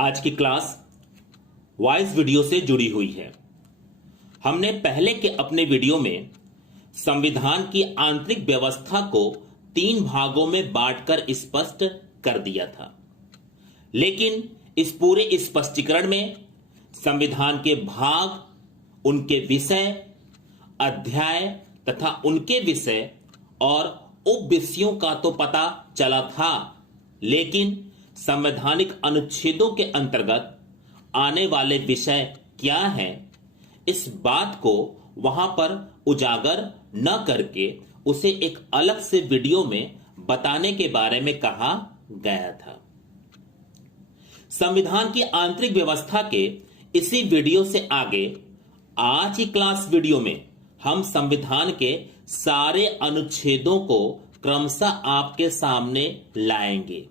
आज की class voice video से जुड़ी हुई है। हमने पहले के अपने वीडियो में संविधान की आंतरिक व्यवस्था को 3 भागों में बांटकर स्पष्ट कर दिया था, लेकिन इस पूरे स्पष्टीकरण में संविधान के भाग, उनके विषय, अध्याय तथा उनके विषय और उप विषयों का तो पता चला था, लेकिन संवैधानिक अनुच्छेदों के अंतर्गत आने वाले विषय क्या हैं, इस बात को वहां पर उजागर न करके उसे एक अलग से वीडियो में बताने के बारे में कहा गया था। संविधान की आंतरिक व्यवस्था के इसी वीडियो से आगे आज की क्लास वीडियो में हम संविधान के सारे अनुच्छेदों को क्रमशः आपके सामने लाएंगे।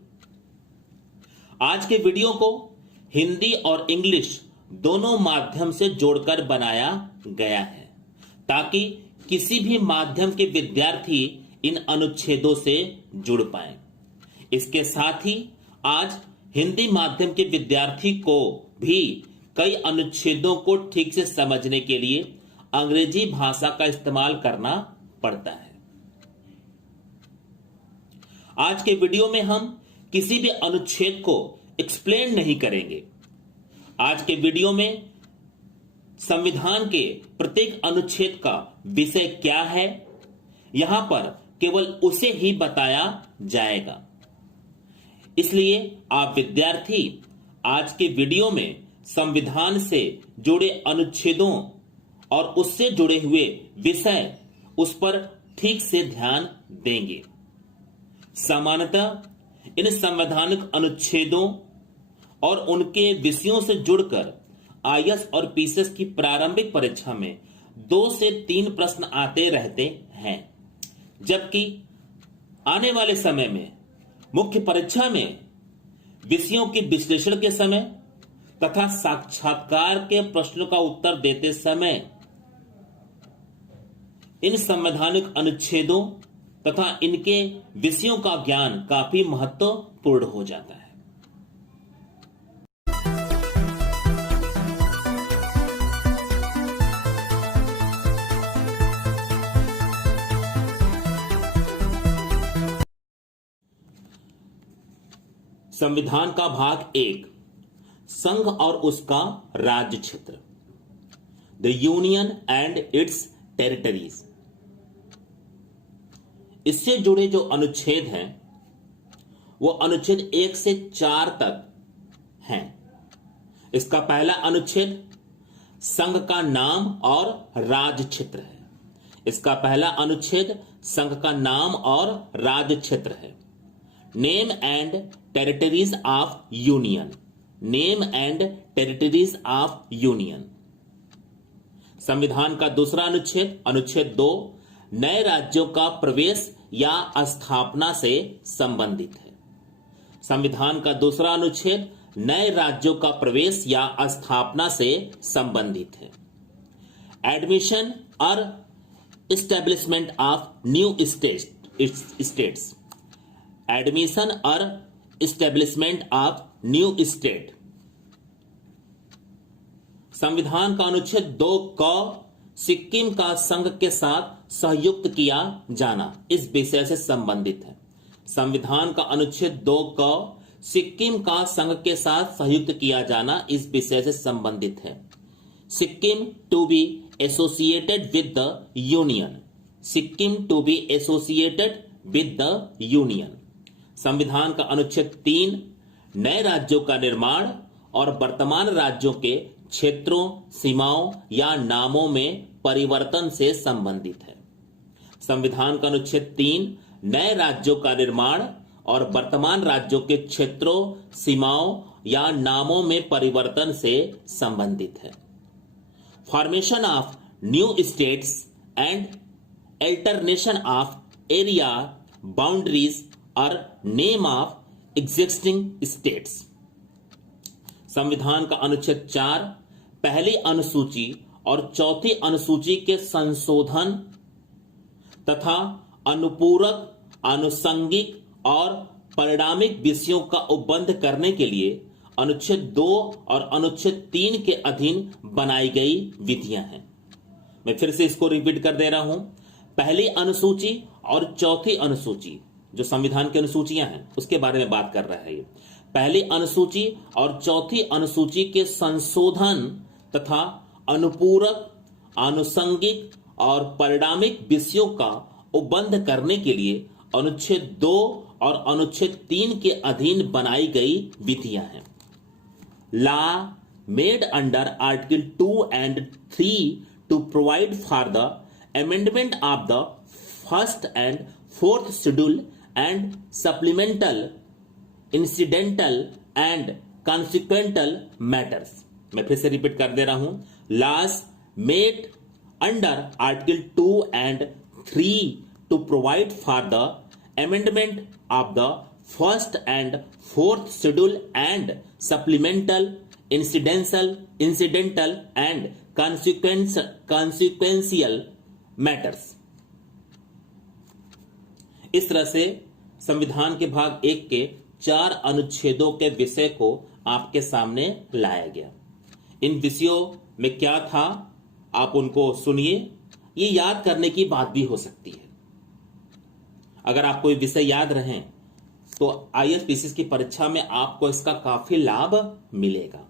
आज के वीडियो को हिंदी और इंग्लिश दोनों माध्यम से जोड़कर बनाया गया है ताकि किसी भी माध्यम के विद्यार्थी इन अनुच्छेदों से जुड़ पाए। इसके साथ ही आज हिंदी माध्यम के विद्यार्थी को भी कई अनुच्छेदों को ठीक से समझने के लिए अंग्रेजी भाषा का इस्तेमाल करना पड़ता है। आज के वीडियो में हम किसी भी अनुच्छेद को एक्सप्लेन नहीं करेंगे। आज के वीडियो में संविधान के प्रत्येक अनुच्छेद का विषय क्या है, यहां पर केवल उसे ही बताया जाएगा। इसलिए आप विद्यार्थी आज के वीडियो में संविधान से जुड़े अनुच्छेदों और उससे जुड़े हुए विषय उस पर ठीक से ध्यान देंगे। सामान्यतः इन संवैधानिक अनुच्छेदों और उनके विषयों से जुड़कर आईएएस और पीसीएस की प्रारंभिक परीक्षा में 2 से 3 प्रश्न आते रहते हैं, जबकि आने वाले समय में मुख्य परीक्षा में विषयों के विश्लेषण के समय तथा साक्षात्कार के प्रश्नों का उत्तर देते समय इन संवैधानिक अनुच्छेदों तथा इनके विषयों का ज्ञान काफी महत्वपूर्ण हो जाता है। संविधान का भाग 1, संघ और उसका राज्य क्षेत्र, the union and it's territories. इससे जुड़े जो अनुच्छेद हैं वो अनुच्छेद 1 से 4 तक हैं। इसका पहला अनुच्छेद संघ का नाम और राज्य क्षेत्र है। इसका पहला अनुच्छेद संघ का नाम और राज्य क्षेत्र है। Name and territories of union, name and territories of union. संविधान का दूसरा अनुच्छेद, अनुच्छेद 2, नए राज्यों का प्रवेश या स्थापना से संबंधित है। संविधान का दूसरा अनुच्छेद नए राज्यों का प्रवेश या स्थापना से संबंधित है। एडमिशन और establishment of new states, admission और एस्टेब्लिशमेंट ऑफ न्यू स्टेट। संविधान का अनुच्छेद 2 क, सिक्किम का संघ के साथ सहयुक्त किया जाना, इस विषय से संबंधित है। संविधान का अनुच्छेद 2 क, सिक्किम का संघ के साथ संयुक्त किया जाना, इस विषय से संबंधित है। Sikkim to be associated with the union, Sikkim to be associated with the union. संविधान का अनुच्छेद 3, नए राज्यों का निर्माण और वर्तमान राज्यों के क्षेत्रों, सीमाओं या नामों में परिवर्तन से संबंधित है। संविधान का अनुच्छेद 3 नए राज्यों का निर्माण और वर्तमान राज्यों के क्षेत्रों, सीमाओं या नामों में परिवर्तन से संबंधित है। Formation of new states and alternation of area, boundaries और नेम ऑफ एग्जिस्टिंग स्टेट्स। संविधान का अनुच्छेद 4 पहली अनुसूची और चौथी अनुसूची के संशोधन तथा अनुपूरक, आनुषंगिक और परिणामिक विषयों का उपबंध करने के लिए अनुच्छेद 2 और अनुच्छेद 3 के अधीन बनाई गई विधियां हैं। मैं फिर से इसको रिपीट कर दे रहा हूं। पहली अनुसूची और चौथी अनुसूची, जो संविधान की अनुसूचियां हैं, उसके बारे में बात कर रहा है ये। पहली अनुसूची और चौथी अनुसूची के संशोधन तथा अनुपूरक, आनुषंगिक और परिणामिक विषयों का उपबंध करने के लिए अनुच्छेद 2 और अनुच्छेद 3 के अधीन बनाई गई विधियां हैं। Law made under article 2 and 3 to provide for the amendment of the first and fourth schedule and supplemental, incidental and consequential matters। मैं फिर से रिपीट कर दे रहा हूं। laws made under article 2 and 3 to provide for the amendment of the first and fourth schedule and supplemental, incidental and consequential matters। इस तरह से संविधान के भाग 1 के 4 अनुच्छेदों के विषय को आपके सामने लाया गया। इन विषयों में क्या था आप उनको सुनिए। ये याद करने की बात भी हो सकती है। अगर आपको ये विषय याद रहें तो आईएएस की परीक्षा में आपको इसका काफी लाभ मिलेगा।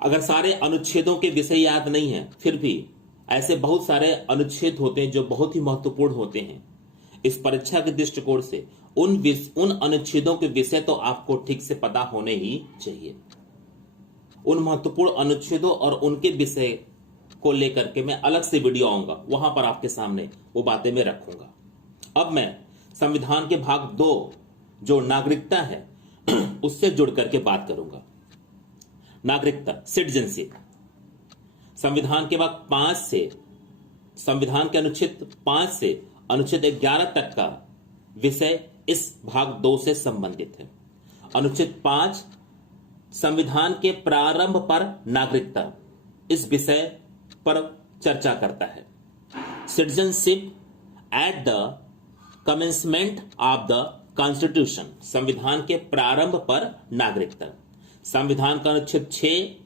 अगर सारे अनुच्छेदों के विषय याद नहीं है, फिर भी ऐसे बहुत सारे अनुच्छेद होते हैं जो बहुत ही महत्वपूर्ण होते हैं। इस परीक्षा के दृष्टिकोण से उन अनुच्छेदों के विषय तो आपको ठीक से पता होने ही चाहिए। उन महत्वपूर्ण अनुच्छेदों और उनके विषय को लेकर के मैं अलग से वीडियो आऊंगा, वहां पर आपके सामने वो बातें मैं रखूंगा। अब मैं संविधान के भाग 2 जो नागरिकता है उससे जुड़ करके बात करूंगा। नागरिकता, सिटीजनशिप, संविधान के भाग 5 से, संविधान के अनुच्छेद 5 से अनुच्छेद 11 तक का विषय इस भाग 2 से संबंधित है। अनुच्छेद 5 संविधान के प्रारंभ पर नागरिकता, इस विषय पर चर्चा करता है। Citizenship at the commencement of the constitution, संविधान के प्रारंभ पर नागरिकता। संविधान का अनुच्छेद 6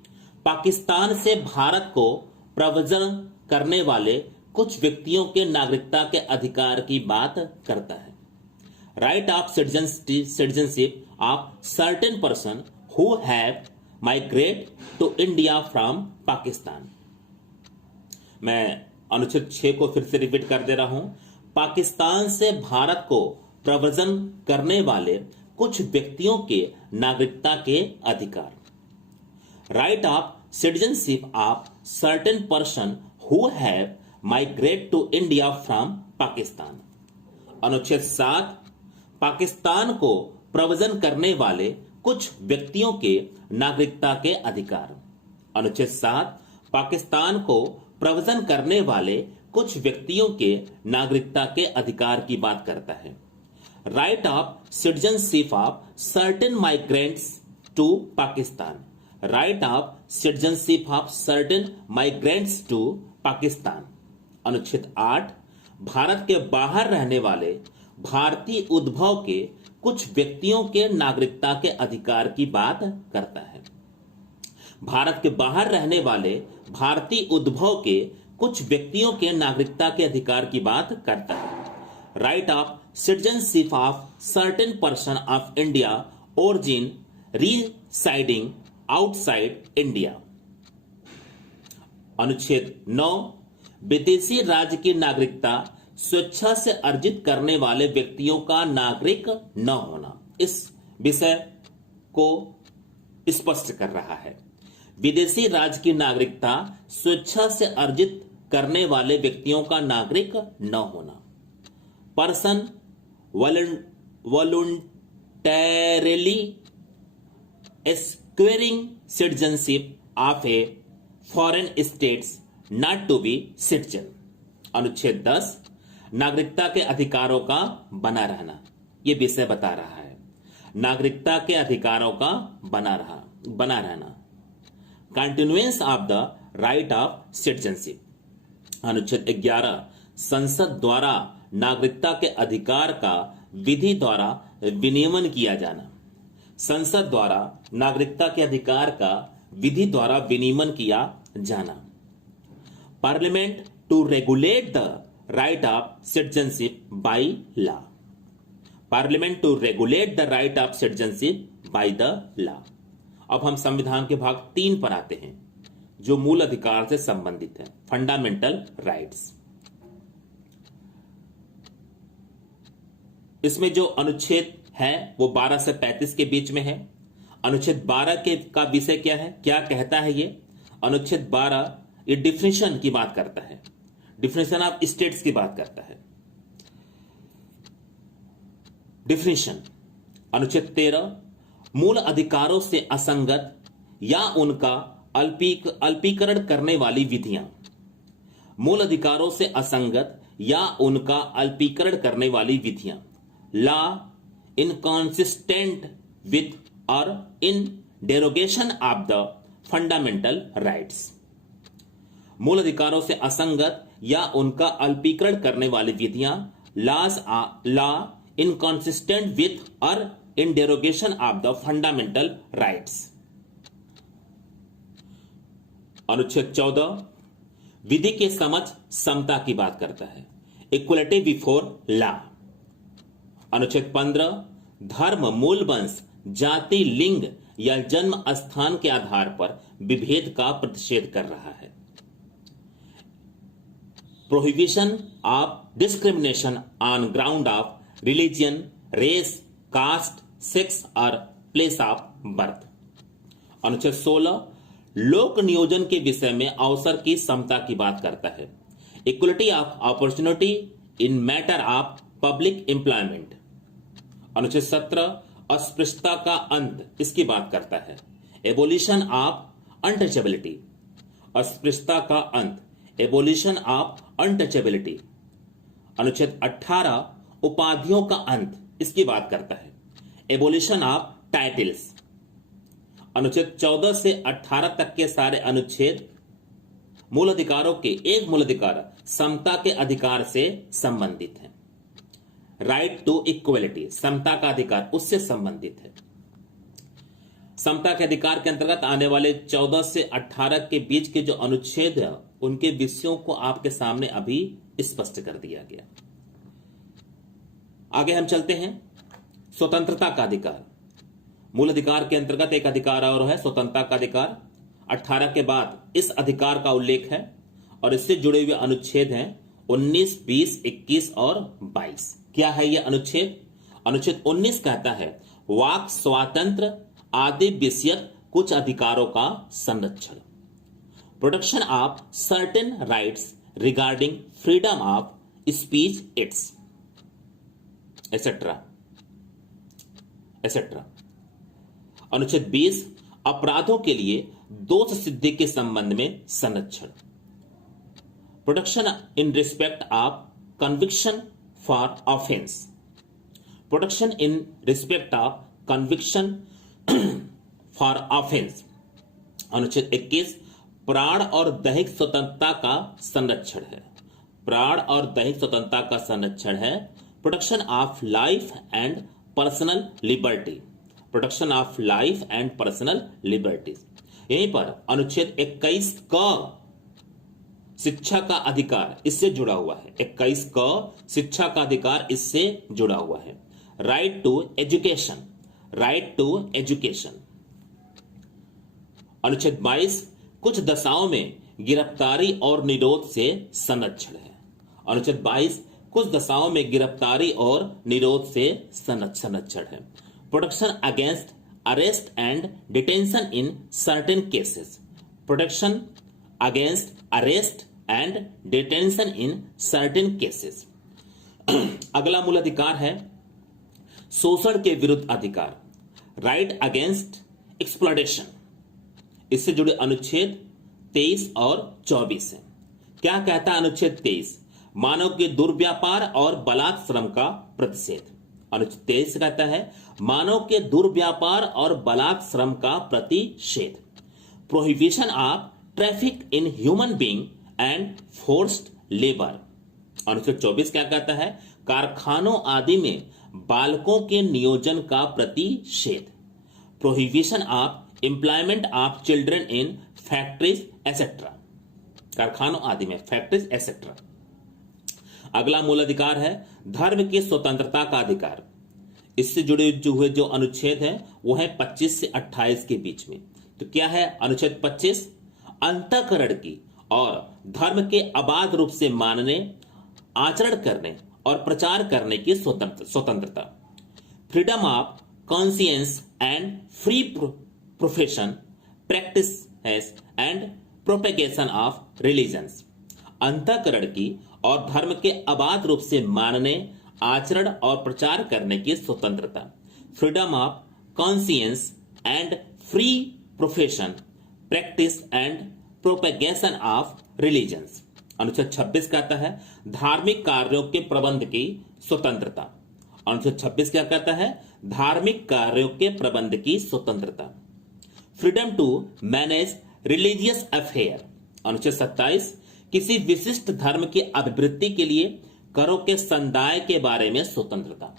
पाकिस्तान से भारत को प्रव्रजन करने वाले कुछ व्यक्तियों के नागरिकता के अधिकार की बात करता है। Right of citizenship of certain person who have migrate to India from Pakistan. मैं अनुच्छेद 6 को फिर से रिपीट कर दे रहा हूं। पाकिस्तान से भारत को प्रव्रजन करने वाले कुछ व्यक्तियों के नागरिकता के अधिकार। Right of citizenship of certain person who have migrate to India from Pakistan. अनुच्छेद 7 पाकिस्तान को प्रव्रजन करने वाले कुछ व्यक्तियों के नागरिकता के अधिकार। अनुच्छेद 7 पाकिस्तान को प्रव्रजन करने वाले कुछ व्यक्तियों के नागरिकता के अधिकार की बात करता है। Right of citizenship of certain migrants to Pakistan. Right of citizenship of certain migrants to Pakistan. अनुच्छेद 8 भारत के बाहर रहने वाले भारतीय उद्भव के कुछ व्यक्तियों के नागरिकता के अधिकार की बात करता है। भारत के बाहर रहने वाले भारतीय उद्भव के कुछ व्यक्तियों के नागरिकता के अधिकार की बात करता है। Right of citizenship of certain person of India origin residing outside India. अनुच्छेद 9 विदेशी राज्य की नागरिकता स्वेच्छा से अर्जित करने वाले व्यक्तियों का नागरिक न होना, इस विषय को स्पष्ट कर रहा है। विदेशी राज्य की नागरिकता स्वेच्छा से अर्जित करने वाले व्यक्तियों का नागरिक न होना। Person voluntarily acquiring citizenship of a foreign states not to be citizen. अनुच्छेद 10 नागरिकता के अधिकारों का बना रहना, यह विषय बता रहा है। नागरिकता के अधिकारों का बना रहना, continuance of the right of citizenship. अनुच्छेद 11 संसद द्वारा नागरिकता के अधिकार का विधि द्वारा विनियमन किया जाना। संसद द्वारा नागरिकता के अधिकार का विधि द्वारा विनियमन किया जाना। Parliament to regulate the right of citizenship by law. Parliament to regulate the right of citizenship by the law. अब हम संविधान के भाग 3 पर आते हैं, जो मूल अधिकार से संबंधित है, फंडामेंटल राइट्स। इसमें जो अनुच्छेद है वो 12 से 35 के बीच में है। अनुच्छेद 12 का विषय क्या है, क्या कहता है ये? अनुच्छेद 12 ये डिफिनेशन की बात करता है, डिफिनेशन ऑफ स्टेट्स की बात करता है। डिफिनेशन। अनुच्छेद 13 मूल अधिकारों से असंगत या उनका अल्पीकरण करने वाली विधियां। मूल अधिकारों से असंगत या उनका अल्पीकरण करने वाली विधियां। लॉ इनकॉन्सिस्टेंट विथ और in derogation of the fundamental rights. मूल अधिकारों से असंगत या उनका अल्पीकरण करने वाली विधियां। लॉ इनकॉन्सिस्टेंट विथ और in derogation of the fundamental rights. अनुच्छेद 14 विधि के समक्ष समता की बात करता है, इक्वलिटी बिफोर लॉ। अनुच्छेद 15 धर्म, मूल वंश, जाति, लिंग या जन्म स्थान के आधार पर विभेद का प्रतिषेध कर रहा है। Prohibition of discrimination on ground of religion, race, caste, sex और प्लेस ऑफ बर्थ। अनुच्छेद 16 लोक नियोजन के विषय में अवसर की समता की बात करता है, equality of opportunity in matter of public employment. अनुच्छेद 17 अस्पृश्यता का अंत, इसकी बात करता है, एबोलिशन ऑफ अनटचेबिलिटी। अस्पृश्यता का अंत, एबोलिशन ऑफ अनटचेबिलिटी। अनुच्छेद 18 उपाधियों का अंत, इसकी बात करता है, एबोलिशन ऑफ टाइटल्स। अनुच्छेद 14 से 18 तक के सारे अनुच्छेद मूल अधिकारों के एक मूल अधिकार समता के अधिकार से संबंधित है। राइट टू इक्वलिटी, समता का अधिकार, उससे संबंधित है। समता के अधिकार के अंतर्गत आने वाले 14 से 18 के बीच के जो अनुच्छेद है उनके विषयों को आपके सामने अभी स्पष्ट कर दिया गया। आगे हम चलते हैं, स्वतंत्रता का अधिकार। मूल अधिकार के अंतर्गत एक अधिकार और है स्वतंत्रता का अधिकार। 18 के बाद इस अधिकार का उल्लेख है और इससे जुड़े हुए अनुच्छेद हैं 19, 20, 21 और 22। क्या है यह अनुच्छेद? अनुच्छेद 19 कहता है वाक स्वातंत्र आदि विषयक कुछ अधिकारों का संरक्षण, protection of certain rights regarding freedom of speech it's etcetera etcetera. अनुच्छेद 20 अपराधों के लिए दोष सिद्धि के संबंध में संरक्षण, protection in respect of conviction for offence, protection in respect of conviction for offence. अनुच्छेद 21 प्राण और दैहिक स्वतंत्रता का संरक्षण है, प्राण और दैहिक स्वतंत्रता का संरक्षण है, protection of life and personal liberty, protection of life and personal liberty. यहीं पर अनुच्छेद 21 का शिक्षा का अधिकार इससे जुड़ा हुआ है, 21 का शिक्षा का अधिकार इससे जुड़ा हुआ है। Right to education, right to education. अनुच्छेद 22 कुछ दशाओं में गिरफ्तारी और निरोध से संरक्षण है, अनुच्छेद 22 कुछ दशाओं में गिरफ्तारी और निरोध से संरक्षण है। Protection against arrest and detention in certain cases, protection against arrest and detention in certain cases. अगला मूल अधिकार है शोषण के विरुद्ध अधिकार, राइट अगेंस्ट एक्सप्लॉयटेशन। इससे जुड़े अनुच्छेद 23 और 24 है। क्या कहता है अनुच्छेद 23? मानव के दुर्व्यापार और बलात् श्रम का प्रतिषेध। अनुच्छेद 23 कहता है मानव के दुर्व्यापार और बलात् श्रम का प्रतिषेध, prohibition of traffic in human being and forced labour. अनुच्छेद 24 क्या कहता है? कारखानों आदि में बालकों के नियोजन का प्रतिषेध, prohibition of employment of children in factories etcetera, कारखानों आदि में, फैक्ट्रीज एसेट्रा। अगला मूल अधिकार है धर्म की स्वतंत्रता का अधिकार। इससे जुड़े हुए जो अनुच्छेद है वो है 25 से 28 के बीच में। तो क्या है अनुच्छेद 25? अंतःकरण की और धर्म के अबाध रूप से मानने, आचरण करने और प्रचार करने की स्वतंत्रता। Freedom of conscience and free profession, practice and propagation of religions. अंतःकरण की और धर्म के अबाध रूप से मानने, आचरण और प्रचार करने की स्वतंत्रता। Freedom of conscience and free profession, practice and propagation of religions. अनुच्छेद 26 कहता है धार्मिक कार्यों के प्रबंध की स्वतंत्रता। अनुच्छेद 26 क्या कहता है? धार्मिक कार्यों के प्रबंध की स्वतंत्रता। Freedom to manage religious affair. अनुच्छेद 27 किसी विशिष्ट धर्म की अभिवृद्धि के लिए करों के संदाय के बारे में स्वतंत्रता।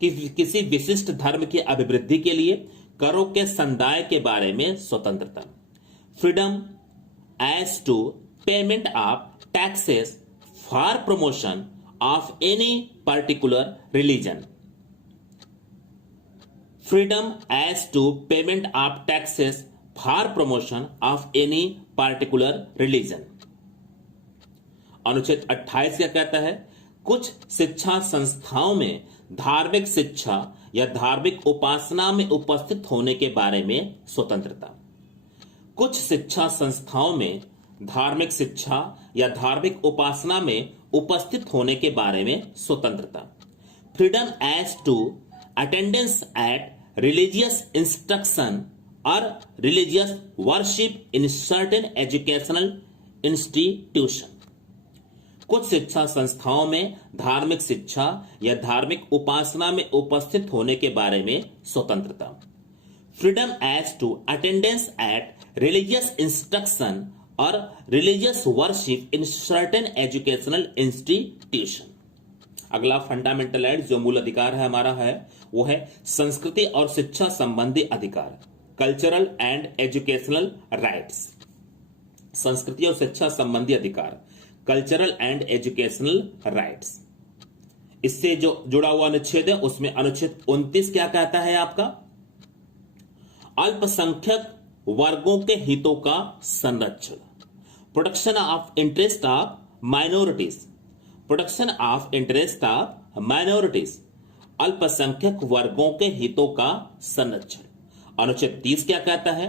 किसी विशिष्ट धर्म की अभिवृद्धि के लिए करों के संदाय के बारे में स्वतंत्रता। Freedom as to payment of taxes for promotion of any particular religion. Freedom as to payment of taxes for promotion of any particular religion. अनुच्छेद 28 क्या कहता है? कुछ शिक्षा संस्थाओं में धार्मिक शिक्षा या धार्मिक उपासना में उपस्थित होने के बारे में स्वतंत्रता। कुछ शिक्षा संस्थाओं में धार्मिक शिक्षा या धार्मिक उपासना में उपस्थित होने के बारे में स्वतंत्रता। Freedom as to attendance at religious instruction और religious worship in certain educational institution. कुछ शिक्षा संस्थाओं में धार्मिक शिक्षा या धार्मिक उपासना में उपस्थित होने के बारे में स्वतंत्रता। Freedom as to attendance at religious instruction और religious worship in certain educational institution. अगला फंडामेंटल राइट जो मूल अधिकार है हमारा है वो है संस्कृति और शिक्षा संबंधी अधिकार, कल्चरल एंड एजुकेशनल राइट्स। संस्कृति और शिक्षा संबंधी अधिकार, कल्चरल एंड एजुकेशनल राइट्स। इससे जो जुड़ा हुआ अनुच्छेद है उसमें अनुच्छेद 29 क्या कहता है आपका? अल्पसंख्यक वर्गों के हितों का संरक्षण, protection of interest of minorities, protection of interest of minorities, अल्पसंख्यक वर्गों के हितों का संरक्षण। अनुच्छेद 30 क्या कहता है?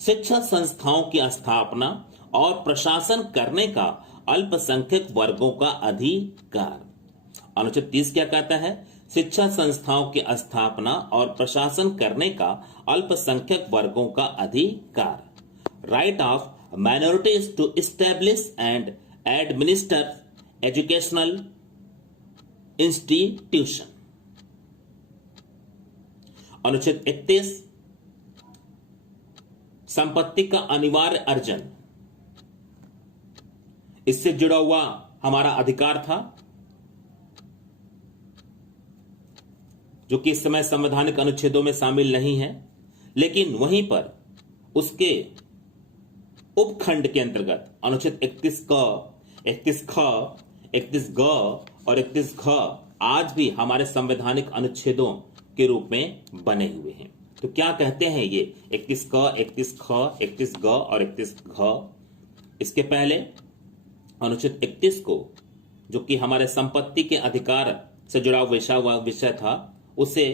शिक्षा संस्थाओं की स्थापना और प्रशासन करने का अल्पसंख्यक वर्गों का अधिकार। अनुच्छेद 30 क्या कहता है? शिक्षा संस्थाओं की स्थापना और प्रशासन करने का अल्पसंख्यक वर्गों का अधिकार। Right of minorities to establish and administer educational institution. अनुच्छेद 31 संपत्ति का अनिवार्य अर्जन। इससे जुड़ा हुआ हमारा अधिकार था जो कि इस समय संवैधानिक अनुच्छेदों में शामिल नहीं है, लेकिन वहीं पर उसके उपखंड के अंतर्गत अनुच्छेद 31 क, 31 ख, 31 ग और 31 घ आज भी हमारे संवैधानिक अनुच्छेदों के रूप में बने हुए हैं। तो क्या कहते हैं ये 31 क, 31 ख, 31 ग और 31 घ? इसके पहले अनुच्छेद 31 को जो कि हमारे संपत्ति के अधिकार से जुड़ा हुआ विषय था उसे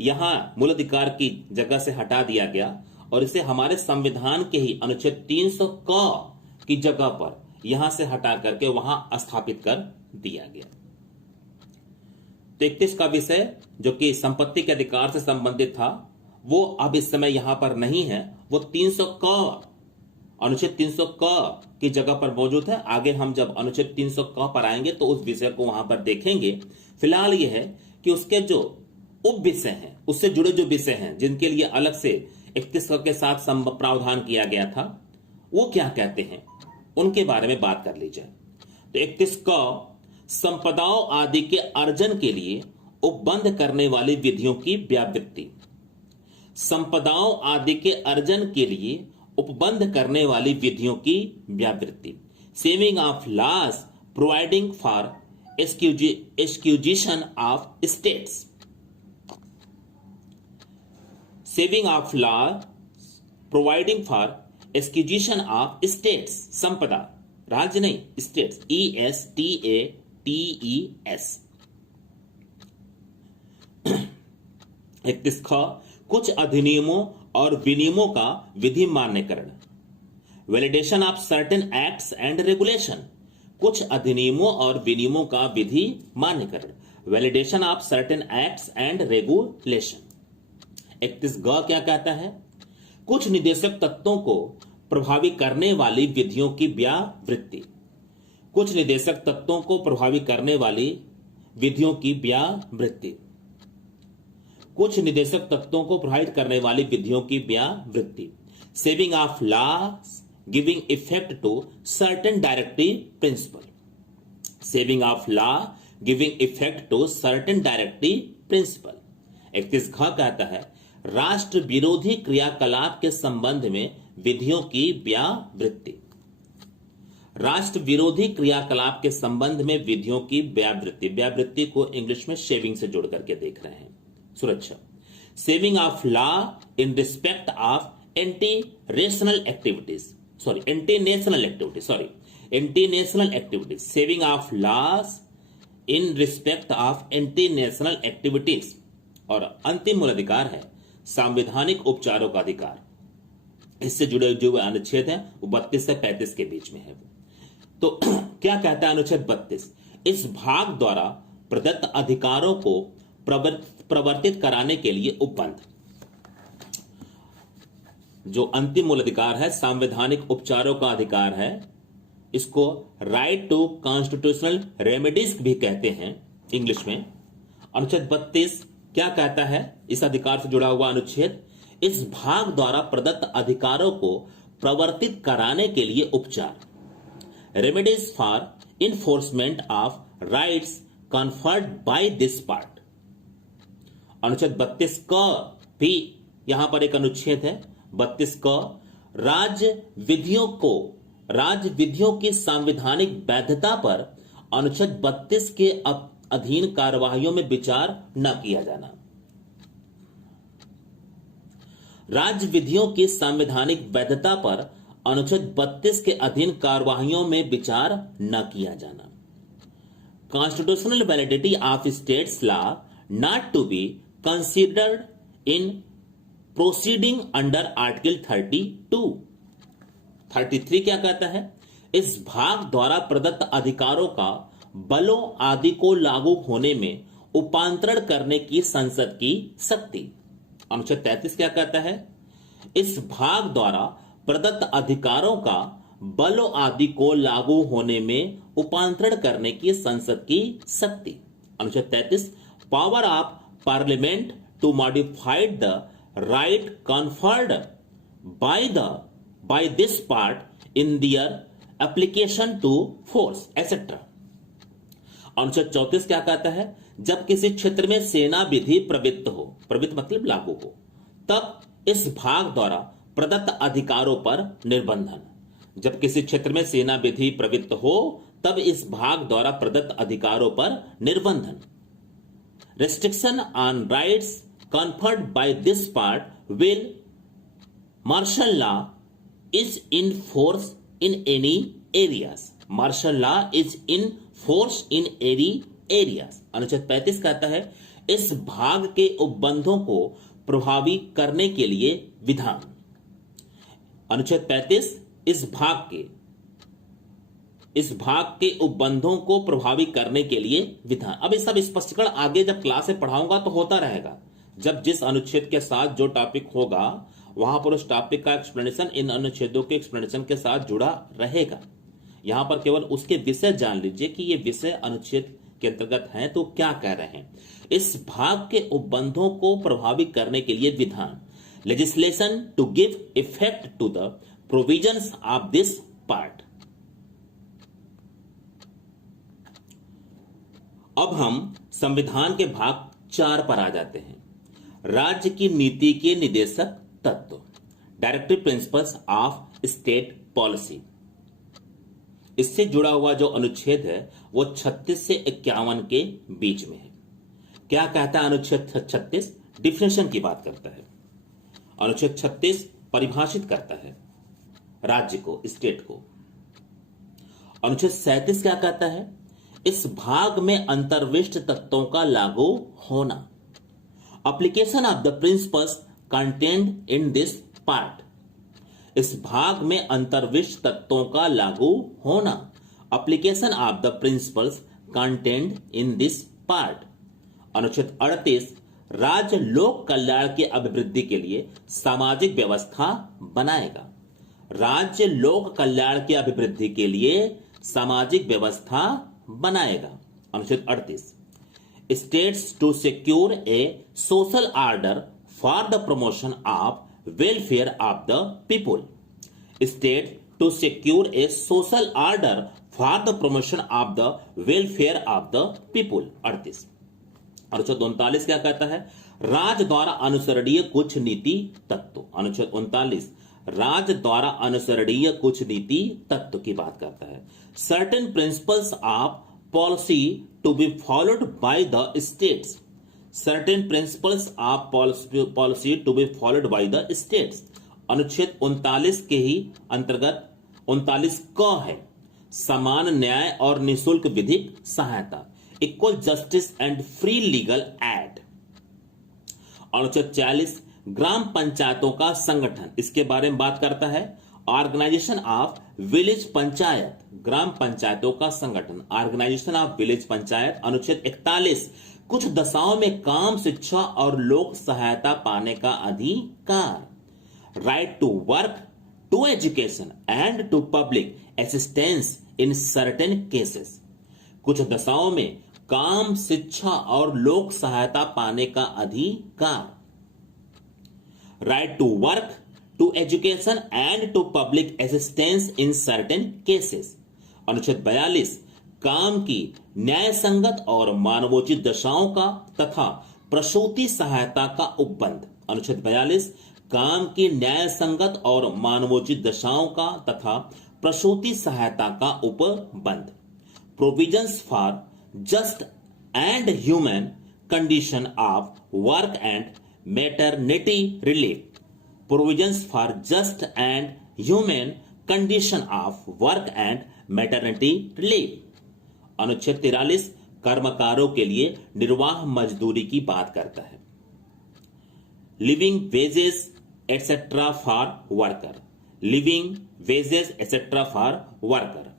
यहां मूल अधिकार की जगह से हटा दिया गया और इसे हमारे संविधान के ही अनुच्छेद 300 क की जगह पर यहां से हटा करके वहां स्थापित कर दिया गया। तो 31 का विषय जो कि संपत्ति के अधिकार से संबंधित था वो अब इस समय यहां पर नहीं है, वो 300 क अनुच्छेद 300 क की जगह पर मौजूद है। आगे हम जब अनुच्छेद 300 क पर आएंगे तो उस विषय को वहां पर देखेंगे। फिलहाल यह है कि उसके जो उप विषय हैं, उससे जुड़े जो विषय हैं जिनके लिए अलग से 31 क के साथ प्रावधान किया गया था, वो क्या कहते हैं उनके बारे में बात कर ली जाए। तो 31 क संपदाओं आदि के अर्जन के लिए उपबंध करने वाली विधियों की व्यावृत्ति। संपदाओं आदि के अर्जन के लिए उपबंध करने वाली विधियों की व्यावृत्ति। Saving of laws providing for acquisition of states. Saving of law providing for acquisition of states, संपदा, राज्य नहीं, स्टेट्स, ESTATES। 31 ख, कुछ अधिनियमों और विनियमों का विधि मान्यकरण। Validation of certain acts and regulation, कुछ अधिनियमों और विनियमों का विधि मान्यकरण। Validation of certain acts and regulation. 31 ग क्या कहता है? कुछ निदेशक तत्वों को प्रभावी करने वाली विधियों की व्यावृत्ति। कुछ निदेशक तत्वों को प्रभावी करने वाली विधियों की व्यावृत्ति। कुछ निदेशक तत्वों को प्रभावित करने वाली विधियों की व्यावृत्ति। Saving of laws giving effect to certain directive principle. Saving of law giving effect to certain directive principle. 31 ख कहता है राष्ट्र विरोधी क्रियाकलाप के संबंध में विधियों की व्यावृत्ति। राष्ट्र विरोधी क्रियाकलाप के संबंध में विधियों की व्यावृत्ति। व्यावृत्ति को इंग्लिश में शेविंग से जोड़ करके देख रहे हैं। सुरक्षा। Saving of law in respect of anti national activities. Saving of laws in respect of anti national activities. और अंतिम मूल अधिकार है संवैधानिक उपचारों का अधिकार। इससे जुड़े जो अनुच्छेद है वो 32 से 35 के बीच में है। तो क्या कहता है अनुच्छेद 32? इस भाग द्वारा प्रदत्त अधिकारों को प्रवर्तित कराने के लिए उपबंध। जो अंतिम मूल अधिकार है संवैधानिक उपचारों का अधिकार है, इसको राइट टू कॉन्स्टिट्यूशनल रेमेडीज भी कहते हैं इंग्लिश में। अनुच्छेद 32 क्या कहता है? इस अधिकार से जुड़ा हुआ अनुच्छेद, इस भाग द्वारा प्रदत्त अधिकारों को प्रवर्तित कराने के लिए उपचार। Remedies for enforcement of rights conferred by this part. अनुच्छेद 32 क भी यहां पर एक अनुच्छेद है 32 क, राज्य विधियों की संवैधानिक वैधता पर अनुच्छेद 32 के अधीन कार्यवाहियों में विचार न किया जाना। राज्य विधियों की संवैधानिक वैधता पर अनुच्छेद 32 के अधीन कार्यवाहियों में विचार न किया जाना। Constitutional validity of states law not to be considered in proceeding under article 32। 33 क्या कहता है? इस भाग द्वारा प्रदत्त अधिकारों का बलों आदि को लागू होने में उपांतरण करने की संसद की शक्ति। अनुच्छेद 33 क्या कहता है? इस भाग द्वारा प्रदत्त अधिकारों का बलों आदि को लागू होने में उपांतरण करने की संसद की शक्ति। अनुच्छेद 33 power of parliament to modify the right conferred by this part in their application to force etcetera. अनुच्छेद 34 क्या कहता है? जब किसी क्षेत्र में सेना विधि प्रवृत्त हो, प्रवृत्त मतलब लागू हो, तब इस भाग द्वारा प्रदत्त अधिकारों पर निर्बंधन। जब किसी क्षेत्र में सेना विधि प्रवृत्त हो तब इस भाग द्वारा प्रदत्त अधिकारों पर निर्बंधन। Restriction on rights conferred by this part will martial law is in force in any areas. Martial law is in force in any areas. अनुच्छेद 35 कहता है इस भाग के उपबंधों को प्रभावी करने के लिए विधान। अनुच्छेद 35 इस भाग के उपबंधों को प्रभावी करने के लिए विधान। अब ये सब स्पष्टीकरण आगे जब क्लास में पढ़ाऊंगा तो होता रहेगा। जब जिस अनुच्छेद के साथ जो टॉपिक होगा वहां पर उस टॉपिक का एक्सप्लेनेशन इन अनुच्छेदों के एक्सप्लेनेशन के साथ जुड़ा रहेगा। यहां पर केवल उसके विषय जान लीजिए कि ये विषय अनुच्छेद के अंतर्गत हैं तो क्या कह रहे हैं। इस भाग के उपबंधों को प्रभावी करने के लिए विधान। Legislation to give effect to the provisions of this part. अब हम संविधान के भाग 4 पर आ जाते हैं। राज्य की नीति के निदेशक तत्व, directive principles of state policy. इससे जुड़ा हुआ जो अनुच्छेद है वो 36 से 51 के बीच में है। क्या कहता है अनुच्छेद 36? डिफिनेशन की बात करता है। अनुच्छेद 36 परिभाषित करता है राज्य को, स्टेट को। अनुच्छेद 37 क्या कहता है? इस भाग में अंतर्विष्ट तत्वों का लागू होना, application of the principles contained in this part. इस भाग में अंतर्विष्ट तत्वों का लागू होना, application of the principles contained in this part. अनुच्छेद 38 राज्य लोक कल्याण की अभिवृद्धि के लिए सामाजिक व्यवस्था बनाएगा। राज्य लोक कल्याण की अभिवृद्धि के लिए सामाजिक व्यवस्था बनाएगा। अनुच्छेद 38 states to secure a social order for the promotion of welfare of the people. State to secure a social order for the promotion of the welfare of the people. 38 अनुच्छेद 39 क्या कहता है? राज्य द्वारा अनुसरणीय कुछ नीति तत्व। अनुच्छेद 39 राज्य द्वारा अनुसरणीय कुछ नीति तत्व की बात करता है। Certain principles of policy to be followed by the states. Certain principles of policy to be followed by the states. अनुच्छेद 39 के ही अंतर्गत 39 क है समान न्याय और निःशुल्क विधिक सहायता, equal justice and free legal aid. अनुच्छेद 40 ग्राम पंचायतों का संगठन, इसके बारे में बात करता है। ऑर्गेनाइजेशन ऑफ विलेज पंचायत, ग्राम पंचायतों का संगठन, ऑर्गेनाइजेशन ऑफ विलेज पंचायत। अनुच्छेद 41 कुछ दशाओं में काम, शिक्षा और लोक सहायता पाने का अधिकार, right to work, to education and to public assistance in certain cases. कुछ दशाओं में काम, शिक्षा और लोक सहायता पाने का अधिकार, right to work, to education and to public assistance in certain cases. अनुच्छेद 42 काम की न्याय संगत और मानवोचित दशाओं का तथा प्रसूति सहायता का उपबंध। अनुच्छेद 42 काम की न्याय संगत और मानवोचित दशाओं का तथा प्रसूति सहायता का उपबंध। Provisions for just and human condition of work and maternity relief. Provisions for just and human condition of work and maternity relief. अनुच्छेद 43 कर्मकारों के लिए निर्वाह मजदूरी की बात करता है। Living wages etcetera for worker, living wages etcetera for worker.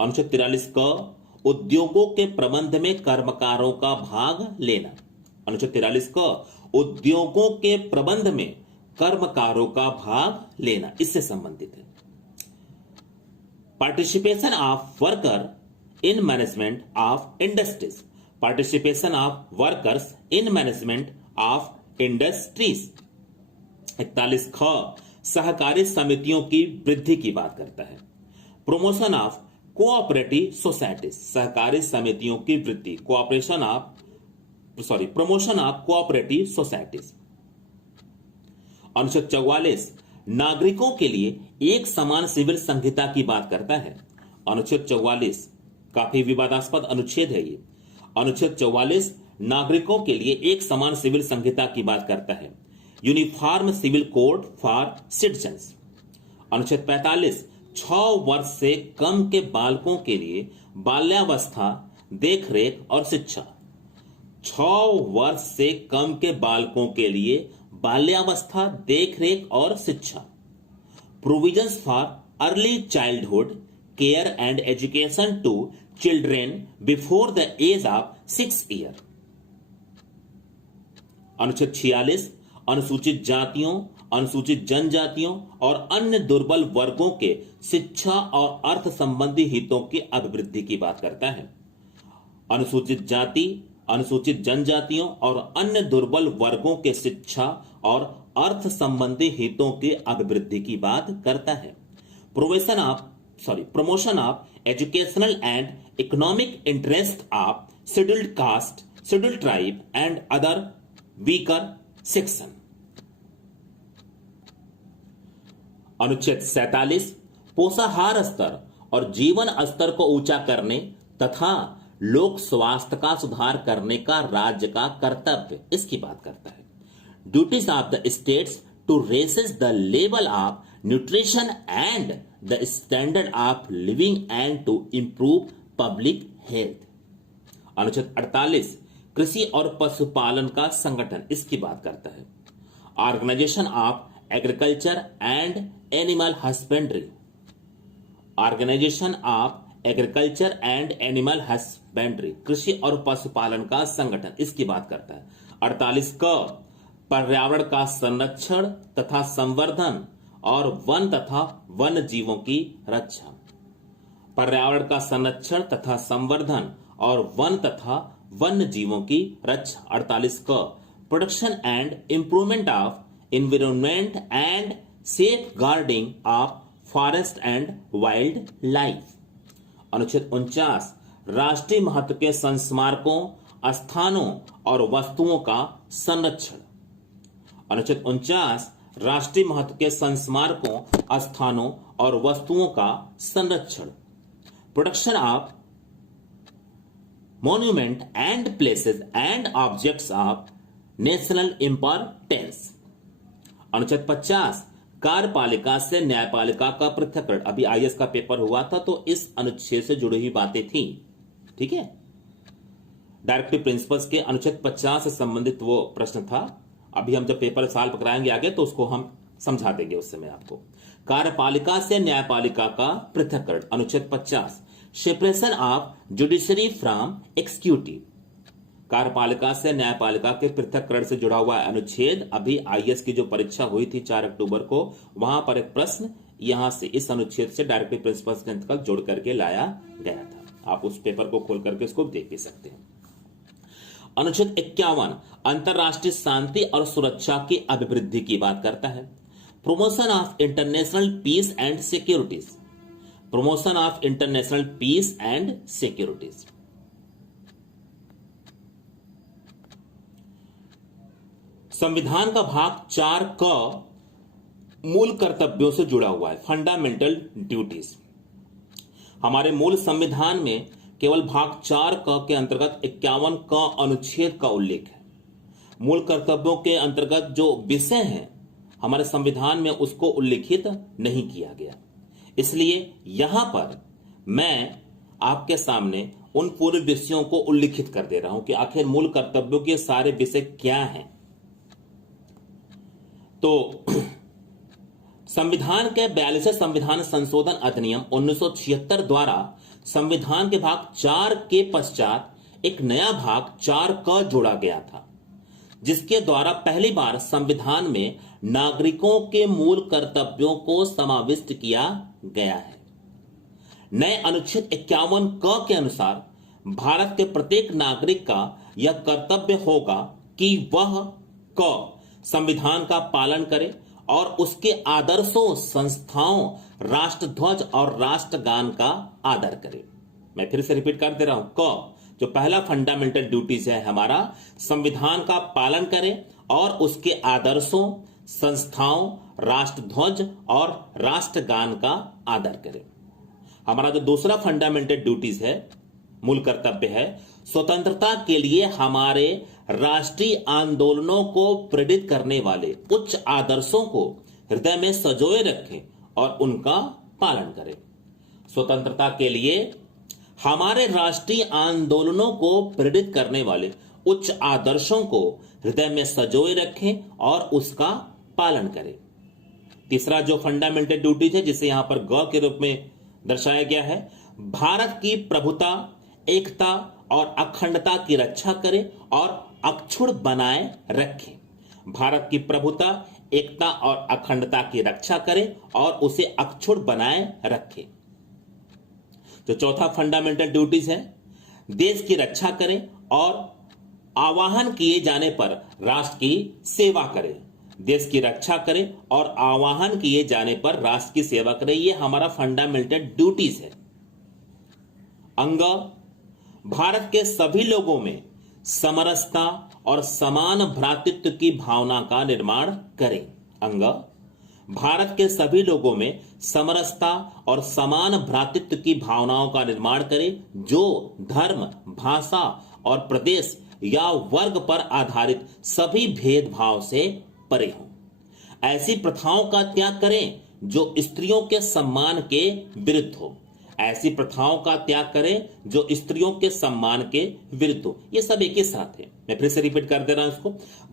अनुच्छेद 43 क उद्योगों के प्रबंध में कर्मकारों का भाग लेना। अनुच्छेद 43 क उद्योगों के प्रबंध में कर्मकारों का भाग लेना, इससे संबंधित है। Participation of worker in management of industries, participation of workers in management of industries. 41 ख सहकारी समितियों की वृद्धि की बात करता है। प्रमोशन ऑफ कोऑपरेटिव सोसाइटीज, सहकारी समितियों की वृद्धि, प्रमोशन ऑफ कोऑपरेटिव सोसाइटीज। अनुच्छेद 44 नागरिकों के लिए एक समान सिविल संहिता की बात करता है। अनुच्छेद 44 काफी विवादास्पद अनुच्छेद है ये। अनुच्छेद 44 नागरिकों के लिए एक समान सिविल संहिता की बात करता है। Uniform civil code for citizens. अनुच्छेद 45 6 वर्ष से कम के बालकों के लिए बाल्यावस्था, देखरेख और शिक्षा। 6 वर्ष से कम के बालकों के लिए बाल्यावस्था, देखरेख और शिक्षा। Provisions for early childhood care and education to children before the age of 6 year. अनुच्छेद 46 अनुसूचित जातियों, अनुसूचित जनजातियों और अन्य दुर्बल वर्गों के शिक्षा और अर्थ संबंधी हितों की अभिवृद्धि की बात करता है। अनुसूचित जाति, अनुसूचित जनजातियों और अन्य दुर्बल वर्गों के शिक्षा और अर्थ संबंधी हितों की अभिवृद्धि की बात करता है। Promotion of educational and economic interest of scheduled caste, scheduled tribe and other weaker section. अनुच्छेद 47 पोषाहार स्तर और जीवन स्तर को ऊंचा करने तथा लोक स्वास्थ्य का सुधार करने का राज्य का कर्तव्य, इसकी बात करता है। Duties of the states to raises the level of nutrition and the standard of living and to improve public health. अनुच्छेद 48 कृषि और पशुपालन का संगठन, इसकी बात करता है। Organisation of agriculture and animal husbandry, organisation of agriculture and animal husbandry, कृषि और पशुपालन का संगठन, इसकी बात करता है। 48 क पर्यावरण का संरक्षण तथा संवर्धन और वन तथा वन्य जीवों की रक्षा, पर्यावरण का संरक्षण तथा संवर्धन और वन तथा वन्य जीवों की रक्षा। 48 क protection and improvement of environment and safeguarding of forest and wildlife. अनुच्छेद 49 राष्ट्रीय महत्व के संस्मारकों, स्थानों और वस्तुओं का संरक्षण। अनुच्छेद 49 राष्ट्रीय महत्व के संस्मारकों, स्थानों और वस्तुओं का संरक्षण। Protection of monument and places and objects of national importance. अनुच्छेद 50 कार्यपालिका से न्यायपालिका का पृथक्करण। अभी आईएएस का पेपर हुआ था तो इस अनुच्छेद से जुड़ी हुई बातें थी, ठीक है। डायरेक्टिव प्रिंसिपल्स के अनुच्छेद 50 से संबंधित वो प्रश्न था। अभी हम जब पेपर सॉल्व कराएंगे आगे तो उसको हम समझा देंगे उस समय आपको। कार्यपालिका से न्यायपालिका का पृथक्करण। अनुच्छेद 50 separation of judiciary from executive, कार्यपालिका से न्यायपालिका के पृथक्करण से जुड़ा हुआ अनुच्छेद। अभी आईएएस की जो परीक्षा हुई थी 4 अक्टूबर को, वहां पर एक प्रश्न यहां से इस अनुच्छेद से डायरेक्टिव प्रिंसिपल्स के अंतर्गत जोड़ करके लाया गया था। आप उस पेपर को खोल करके उसको देख भी सकते हैं। अनुच्छेद 51 अंतरराष्ट्रीय शांति और सुरक्षा की अभिवृद्धि की बात करता है। Promotion of international peace and securities, promotion of international peace and securities. संविधान का भाग 4 क मूल कर्तव्यों से जुड़ा हुआ है, फंडामेंटल ड्यूटीज। हमारे मूल संविधान में केवल भाग 4 क के अंतर्गत 51 क अनुच्छेद का उल्लेख है। मूल कर्तव्यों के अंतर्गत जो विषय हैं हमारे संविधान में उसको उल्लिखित नहीं किया गया। इसलिए यहां पर मैं आपके सामने उन पूरे विषयों को उल्लिखित कर दे रहा हूं कि आखिर मूल कर्तव्यों के सारे विषय क्या हैं। तो संविधान के 42वें संविधान संशोधन अधिनियम 1976 द्वारा संविधान के भाग 4 के पश्चात एक नया भाग 4 क जोड़ा गया था, जिसके द्वारा पहली बार संविधान में नागरिकों के मूल कर्तव्यों को समाविष्ट किया गया है। नए अनुच्छेद 51 क के अनुसार भारत के प्रत्येक नागरिक का यह कर्तव्य होगा कि वह क संविधान का पालन करे और उसके आदर्शों, संस्थाओं, राष्ट्रध्वज और राष्ट्रगान का आदर करे। मैं फिर से रिपीट कर दे रहा हूं, क जो पहला फंडामेंटल ड्यूटीज है हमारा, संविधान का पालन करे और उसके आदर्शों, संस्थाओं, राष्ट्रध्वज और राष्ट्रगान का आदर करे। हमारा जो दूसरा फंडामेंटल ड्यूटीज है, मूल कर्तव्य है, स्वतंत्रता के लिए हमारे राष्ट्रीय आंदोलनों को प्रेरित करने वाले उच्च आदर्शों को हृदय में संजोए रखें और उनका पालन करें। स्वतंत्रता के लिए हमारे राष्ट्रीय आंदोलनों को प्रेरित करने वाले उच्च आदर्शों को हृदय में संजोए रखें और उसका पालन करें। तीसरा जो फंडामेंटल ड्यूटीज है, जिसे यहां पर ग के रूप में दर्शाया गया है, भारत की प्रभुता, एकता और अखंडता की रक्षा करें और अक्षुण्ण बनाए रखें। भारत की प्रभुता, एकता और अखंडता की रक्षा करें और उसे अक्षुण्ण बनाए रखें। जो चौथा फंडामेंटल ड्यूटीज है, देश की रक्षा करें और आह्वान किए जाने पर राष्ट्र की सेवा करें। देश की रक्षा करें और आह्वान किए जाने पर राष्ट्र की सेवा करें। यह हमारा फंडामेंटल ड्यूटीज है। अंग, भारत के सभी लोगों में समरसता और समान भ्रातृत्व की भावना का निर्माण करें। अंग, भारत के सभी लोगों में समरसता और समान भ्रातृत्व की भावनाओं का निर्माण करें, जो धर्म, भाषा और प्रदेश या वर्ग पर आधारित सभी भेदभाव से परे हों। ऐसी प्रथाओं का त्याग करें जो स्त्रियों के सम्मान के विरुद्ध हो। ऐसी प्रथाओं का त्याग करें जो स्त्रियों के सम्मान के विरुद्ध हो। ये सब एक ही साथ है, मैं फिर से रिपीट कर दे रहा हूं इसको।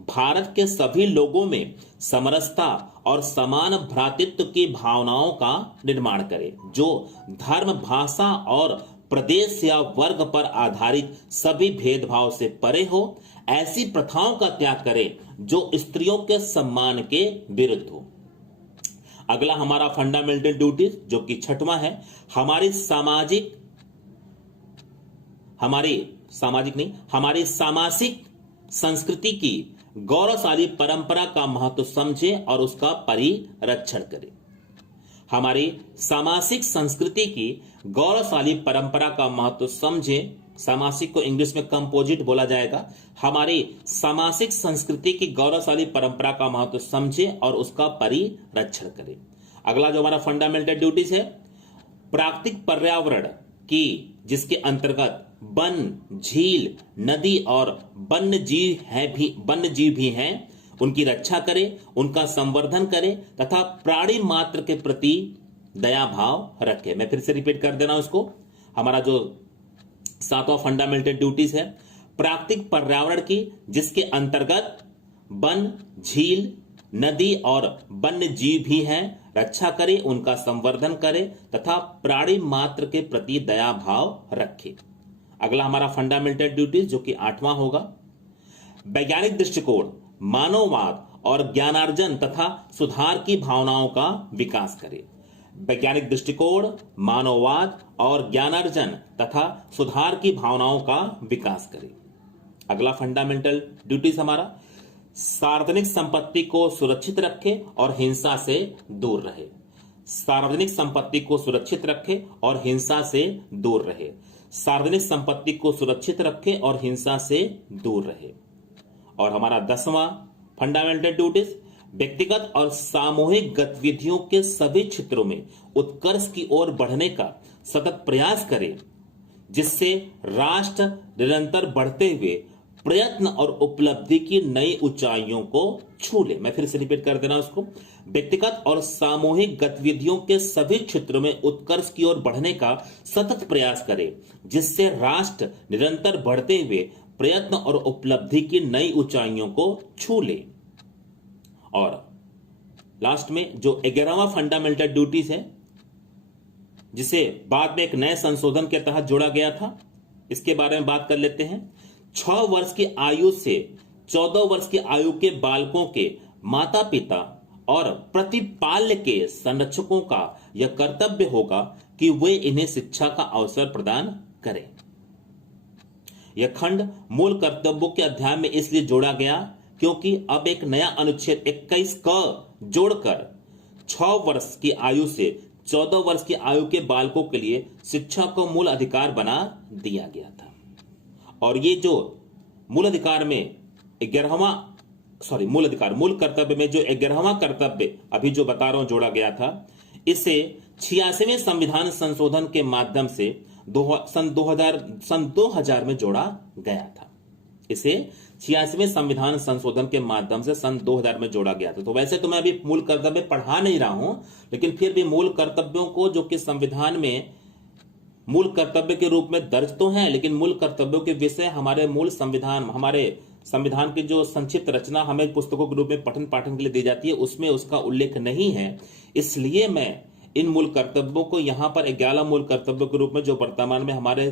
भारत के सभी लोगों में समरसता और समान भ्रातृत्व की भावनाओं का निर्माण करें, जो धर्म, भाषा और प्रदेश या वर्ग पर आधारित सभी भेदभाव से परे हो। ऐसी प्रथाओं का त्याग करें जो स्त्रियों के सम्मान के विरुद्ध हो। अगला हमारा फंडामेंटल ड्यूटीज, जो कि छठवां है, हमारी सामाजिक संस्कृति की गौरवशाली परंपरा का महत्व समझें और उसका परिरक्षण करें। हमारी सामाजिक संस्कृति की गौरवशाली परंपरा का महत्व समझें। सामाजिक को इंग्लिश में कंपोजिट बोला जाएगा। हमारी सामाजिक संस्कृति की गौरवशाली परंपरा का महत्व समझें और उसका परिरक्षण करें। अगला जो हमारा फंडामेंटल ड्यूटीज है, प्राकृतिक पर्यावरण की, जिसके अंतर्गत वन, झील, नदी और वन्य जीव भी हैं, उनकी रक्षा करें, उनका संवर्धन करें तथा प्राणी मात्र के प्रति दया भाव रखें। मैं फिर से रिपीट कर दे रहा हूं इसको। हमारा जो सातवां फंडामेंटल ड्यूटीज है, प्राकृतिक पर्यावरण की, जिसके अंतर्गत वन, झील, नदी और वन्य जीव भी हैं, रक्षा करें, उनका संवर्धन करें तथा प्राणी मात्र के प्रति दया भाव रखें। अगला हमारा फंडामेंटल ड्यूटीज, जो कि आठवां होगा, वैज्ञानिक दृष्टिकोण, मानववाद और ज्ञानार्जन तथा सुधार की भावनाओं का विकास करें। वैज्ञानिक दृष्टिकोण, मानववाद और ज्ञानार्जन तथा सुधार की भावनाओं का विकास करें। अगला फंडामेंटल ड्यूटीज हमारा, सार्वजनिक संपत्ति को सुरक्षित रखें और हिंसा से दूर रहे। सार्वजनिक संपत्ति को सुरक्षित रखें और हिंसा से दूर रहे। सार्वजनिक संपत्ति को सुरक्षित रखें और हिंसा से दूर रहे। और हमारा 10वां फंडामेंटल ड्यूटीज, व्यक्तिगत और सामूहिक गतिविधियों के सभी क्षेत्रों में उत्कर्ष की ओर बढ़ने का सतत प्रयास करें, जिससे राष्ट्र निरंतर बढ़ते हुए प्रयत्न और उपलब्धि की नई ऊंचाइयों को छू ले। मैं फिर से रिपीट कर देना उसको। व्यक्तिगत और सामूहिक गतिविधियों के सभी क्षेत्रों में उत्कर्ष की ओर बढ़ने का सतत प्रयास करें, जिससे राष्ट्र निरंतर बढ़ते हुए प्रयत्न और उपलब्धि की नई ऊंचाइयों को छू ले। और लास्ट में जो 11वां फंडामेंटल ड्यूटीज है, जिसे बाद में एक नए संशोधन के तहत जोड़ा गया था, इसके बारे में बात कर लेते हैं। 6 वर्ष की आयु से 14 वर्ष की आयु के बालकों के माता पिता और प्रतिपाल्य के संरक्षकों का यह कर्तव्य होगा कि वे इन्हें शिक्षा का अवसर प्रदान करें। यह खंड मूल कर्तव्यों के अध्याय में इसलिए जोड़ा गया क्योंकि अब एक नया अनुच्छेद 21 क जोड़कर 6 वर्ष की आयु से 14 वर्ष की आयु के बालकों के लिए शिक्षा को मूल अधिकार बना दिया गया था। और ये जो मूल अधिकार में मूल कर्तव्य में जो 11वां कर्तव्य अभी जो बता रहा हूं जोड़ा गया था, इसे 86वें संविधान संशोधन के माध्यम से सन 2000 में जोड़ा गया था। इसे 86वें संविधान संशोधन के माध्यम से सन 2000 में जोड़ा गया था। तो वैसे तो मैं अभी मूल कर्तव्य पढ़ा नहीं रहा हूं, लेकिन फिर भी मूल कर्तव्यों को जो कि संविधान में मूल कर्तव्य के रूप में दर्ज तो हैं, लेकिन मूल कर्तव्यों के विषय हमारे संविधान की जो संक्षिप्त रचना हमें पुस्तकों के रूप में पठन पाठन के लिए दी जाती है, उसमें उसका उल्लेख नहीं है। इसलिए मैं इन मूल कर्तव्यों को यहाँ पर 11 मूल कर्तव्यों के रूप में जो वर्तमान में हमारे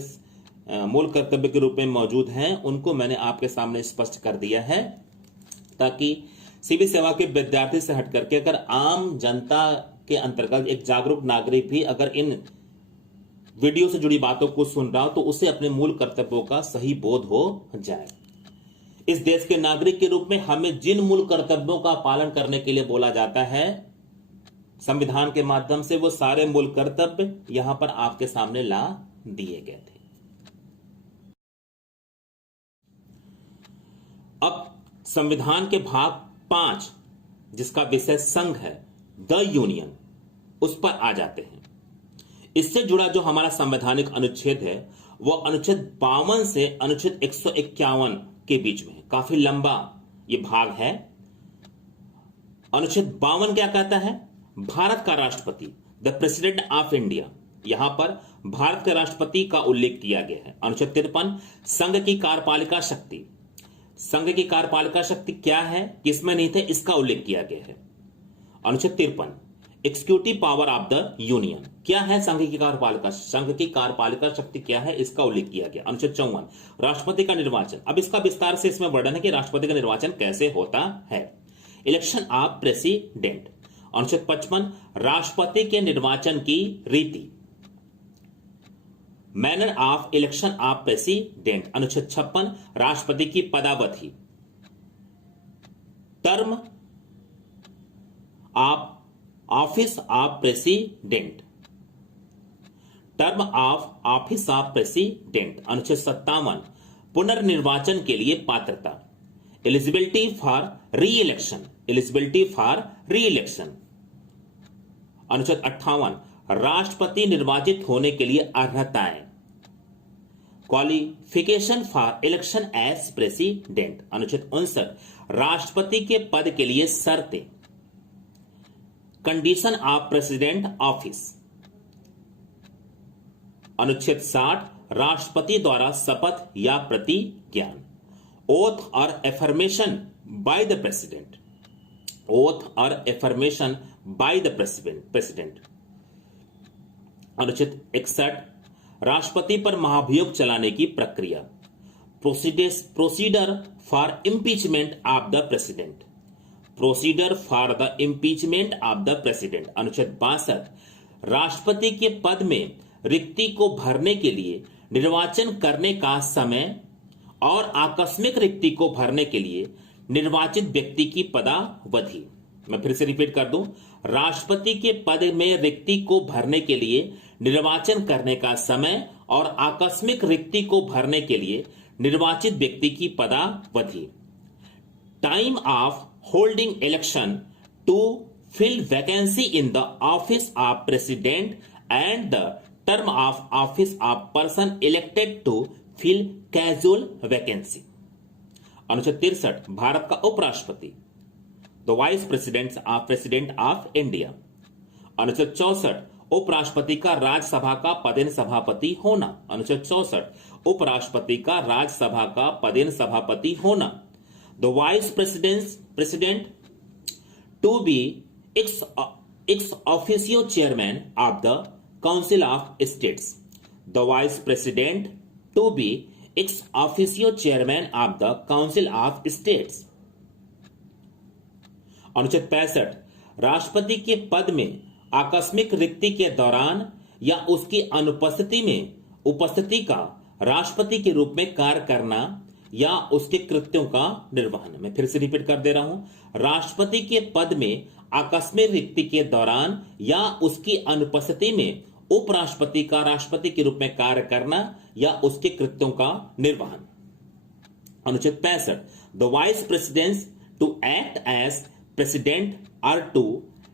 मूल कर्तव्य के रूप में मौजूद हैं, उनको मैंने आपके सामने स्पष्ट कर दिया है, ताकि सिविल सेवा के विद्यार्थी से हट करके अगर आम जनता के अंतर्गत एक जागरूक नागरिक भी अगर इन वीडियो से जुड़ी बातों को सुन रहा हो तो उसे अपने मूल कर्तव्यों का सही बोध हो जाए। इस देश के नागरिक के रूप में हमें जिन मूल कर्तव्यों का पालन करने के लिए बोला जाता है संविधान के माध्यम से, वो सारे मूल कर्तव्य यहां पर आपके सामने ला दिए गए थे। अब संविधान के भाग 5 जिसका विषय संघ है, द यूनियन, उस पर आ जाते हैं। इससे जुड़ा जो हमारा संवैधानिक अनुच्छेद है वह अनुच्छेद 52 से अनुच्छेद 151 के बीच में है। काफी लंबा यह भाग है। अनुच्छेद 52 क्या कहता है? भारत का राष्ट्रपति, द प्रेसिडेंट ऑफ इंडिया, यहां पर भारत के राष्ट्रपति का उल्लेख किया गया है। अनुच्छेद 53 संघ की कार्यपालिका शक्ति, संघ की कार्यपालिका शक्ति क्या है, किसमें नहीं थे, इसका उल्लेख किया गया है। अनुच्छेद 53 executive power of the union, क्या है संघ की कार्यपालिका, संघ की कार्यपालिका शक्ति क्या है, इसका उल्लेख किया गया। अनुच्छेद 54 राष्ट्रपति का निर्वाचन, अब इसका विस्तार से इसमें वर्णन है कि राष्ट्रपति का निर्वाचन कैसे होता है। इलेक्शन ऑफ प्रेसिडेंट, अनुच्छेद 55 राष्ट्रपति के निर्वाचन की रीति, manner of election of president. अनुच्छेद 56 राष्ट्रपति की पदावधि, term of office of president, term of office of president. अनुच्छेद 57 पुनर्निर्वाचन के लिए पात्रता, eligibility for re election, eligibility for re election. अनुच्छेद 58 राष्ट्रपति निर्वाचित होने के लिए अर्हताएं, qualification for election as president. अनुच्छेद 59 राष्ट्रपति के पद के लिए शर्तें, कंडीशन ऑफ प्रेसिडेंट ऑफिस। अनुच्छेद 60 राष्ट्रपति द्वारा शपथ या प्रतिज्ञान, ओथ और affirmation by the president, oath और एफर्मेशन बाय द प्रेसिडेंट। अनुच्छेद 61 राष्ट्रपति पर महाभियोग चलाने की प्रक्रिया, procedure for impeachment of the president, procedure for the impeachment of the president. अनुच्छेद 62 राष्ट्रपति के पद में रिक्ति को भरने के लिए निर्वाचन करने का समय और आकस्मिक रिक्ति को भरने के लिए निर्वाचित व्यक्ति की पदावधि। मैं फिर से रिपीट कर दूं, राष्ट्रपति के पद में रिक्ति को भरने के लिए निर्वाचन करने का समय और आकस्मिक रिक्ति को भरने के लिए निर्वाचित व्यक्ति की पदावधि। Time of holding election to fill vacancy in the office of president and the term of office of person elected to fill casual vacancy. अनुच्छेद 63 भारत का उपराष्ट्रपति, the vice president of India. अनुच्छेद 64 उपराष्ट्रपति का राज्यसभा का पदेन सभापति होना, अनुच्छेद 64 उपराष्ट्रपति का राज्यसभा का पदेन सभापति होना। The vice president to be ex officio chairman of the council of states, the vice president to be ex officio chairman of the council of states. अनुच्छेद 65 राष्ट्रपति के पद में आकस्मिक रिक्ति के दौरान या उसकी अनुपस्थिति में उपस्थिति का राष्ट्रपति के रूप में कार्य करना या उसके कृत्यों का निर्वहन। मैं फिर से रिपीट कर दे रहा हूं, राष्ट्रपति के पद में आकस्मिक रिक्ति के दौरान या उसकी अनुपस्थिति में उपराष्ट्रपति का राष्ट्रपति के रूप में कार्य करना या उसके कृत्यों का निर्वहन। अनुच्छेद 65 the vice president to act as president or to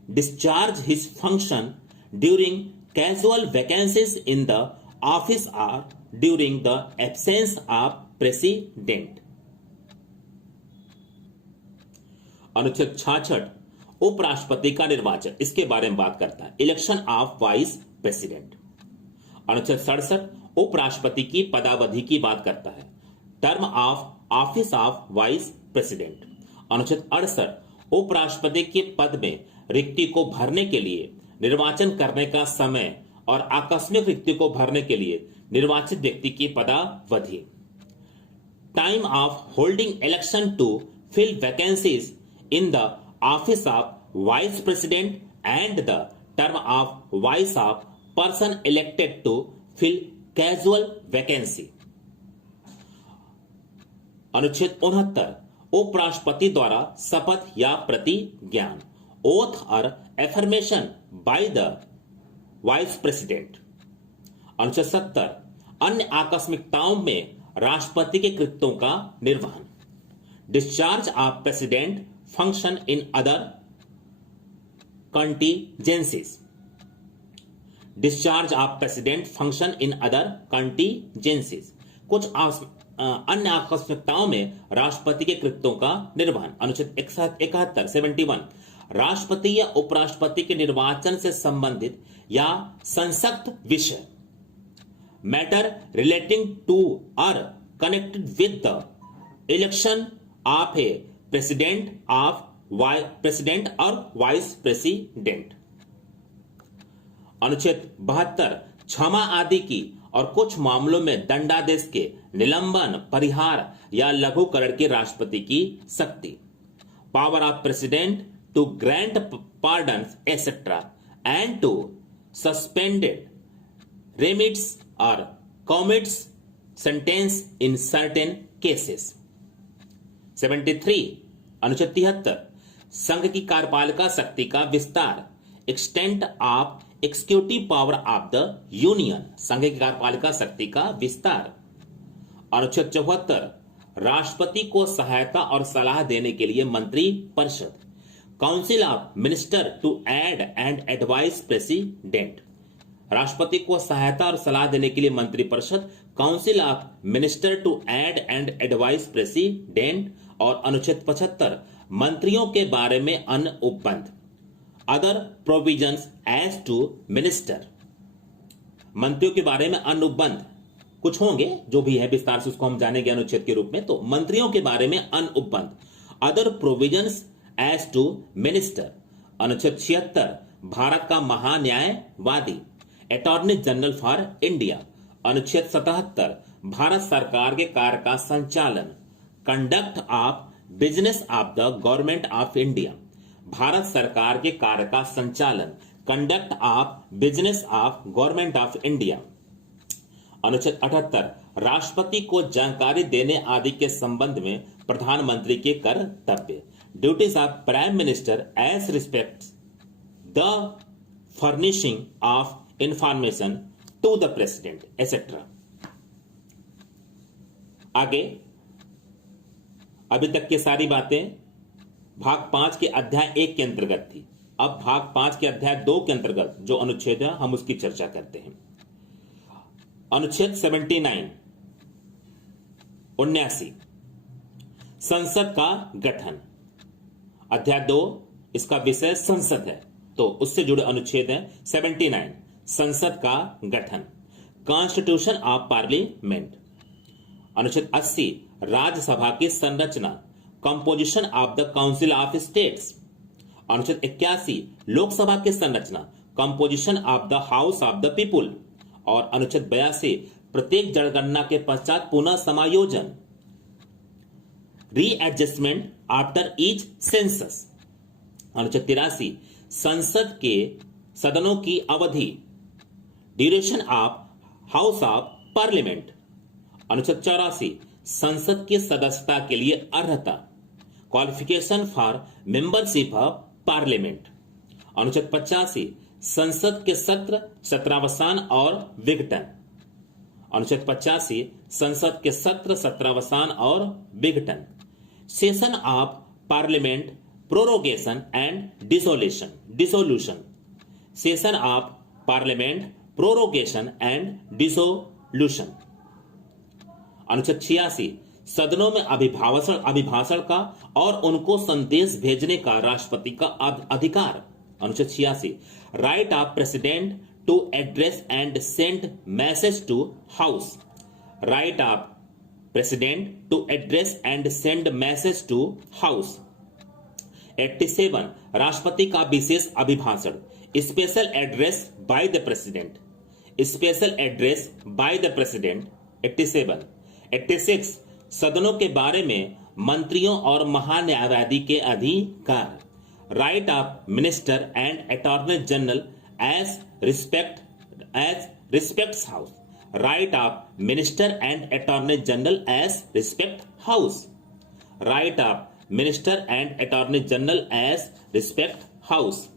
discharge his function during casual vacancies in the office or during the absence of president। अनुच्छेद 66 उपराष्ट्रपति का निर्वाचन, इसके बारे में बात करता है, इलेक्शन ऑफ वाइस प्रेसिडेंट। अनुच्छेद 67 उपराष्ट्रपति की पदावधि की बात करता है, term of office of vice president. अनुच्छेद 68 उपराष्ट्रपति के पद में रिक्ति को भरने के लिए निर्वाचन करने का समय और आकस्मिक रिक्ति को भरने के लिए निर्वाचित व्यक्ति की पदावधि। Time of holding election to fill vacancies in the office of vice president and the term of vice of person elected to fill casual vacancy. अनुच्छेद 69 उपराष्ट्रपति द्वारा शपथ या प्रतिज्ञान, ओथ और affirmation by the vice president. अनुच्छेद 70 अन्य आकस्मिकताओं में राष्ट्रपति के कृत्यों का निर्वहन। Discharge of president function in other contingencies. Discharge of president function in other contingencies, कुछ अन्य आकस्मिकताओं में राष्ट्रपति के कृत्यों का निर्वहन। अनुच्छेद 71 राष्ट्रपति या उपराष्ट्रपति के निर्वाचन से संबंधित या संसक्त विषय, मैटर रिलेटिंग टू और connected with the election of A president और वाइस प्रेसिडेंट। अनुच्छेद 72 क्षमा आदि की और कुछ मामलों में दंडादेश के निलंबन, परिहार या लघुकरण की राष्ट्रपति की शक्ति। Power of president to grant pardons etcetera and to suspended remits और commits sentence in certain cases. 73 अनुच्छेद 73 संघ की कार्यपालिका शक्ति का विस्तार, extent of executive power of the union, संघ की कार्यपालिका शक्ति का विस्तार। अनुच्छेद 74 राष्ट्रपति को सहायता और सलाह देने के लिए मंत्री परिषद, council of minister to aid and advice president. राष्ट्रपति को सहायता और सलाह देने के लिए मंत्री परिषद, council of minister to aid and advice president. और अनुच्छेद 75 मंत्रियों के बारे में अन्य उपबंध, other provisions as to minister, मंत्रियों के बारे में अन्य उपबंध कुछ होंगे, जो भी है विस्तार से उसको हम जानेंगे अनुच्छेद के रूप में। तो मंत्रियों के बारे में अन्य उपबंध, other provisions as to minister. अनुच्छेद 76 भारत का महान्यायवादी, अटॉर्नी जनरल फॉर इंडिया। अनुच्छेद 77 भारत सरकार के कार्य का संचालन, conduct of business of the government of India, भारत सरकार के कार्य का संचालन, conduct of business of government of India. अनुच्छेद 78 राष्ट्रपति को जानकारी देने आदि के संबंध में प्रधानमंत्री के कर्तव्य, duties of prime minister as respect the furnishing of information to the president etcetera. आगे अभी तक की सारी बातें भाग 5 के अध्याय 1 के अंतर्गत थी। अब भाग 5 के अध्याय 2 के अंतर्गत जो अनुच्छेद है हम उसकी चर्चा करते हैं। अनुच्छेद 79 79 संसद का गठन, अध्याय 2 इसका विषय संसद है, तो उससे जुड़े अनुच्छेद है। 79 संसद का गठन, कॉन्स्टिट्यूशन ऑफ पार्लियामेंट। अनुच्छेद 80 राज्यसभा की संरचना, composition of the council of states. अनुच्छेद 81 लोकसभा की संरचना, composition of the house of the people. और अनुच्छेद 82 प्रत्येक जनगणना के पश्चात पुनः समायोजन, रीएडजस्टमेंट आफ्टर ईच सेंसस। अनुच्छेद 83 संसद के सदनों की अवधि, duration of house of parliament. अनुच्छेद 84 संसद की सदस्यता के लिए अर्हता, qualification for membership of parliament. अनुच्छेद 85 संसद के सत्र, सत्रावसान और विघटन। अनुच्छेद 85 संसद के सत्र, सत्रावसान और विघटन। Session of parliament prorogation and dissolution. Session of parliament prorogation and dissolution. अनुच्छेद 86 सदनों में अभिभाषण का और उनको संदेश भेजने का राष्ट्रपति का अधिकार। अनुच्छेद 86 right of president to address and send message to house, right of president to address and send message to house. 87 राष्ट्रपति का विशेष अभिभाषण, special address by the president, special address by the president. 87 86 सदनों के बारे में मंत्रियों और महान्यायवादी के अधिकार, right of minister and attorney general as respects house, right of minister and attorney general as respect house, right of minister and attorney general as respect house.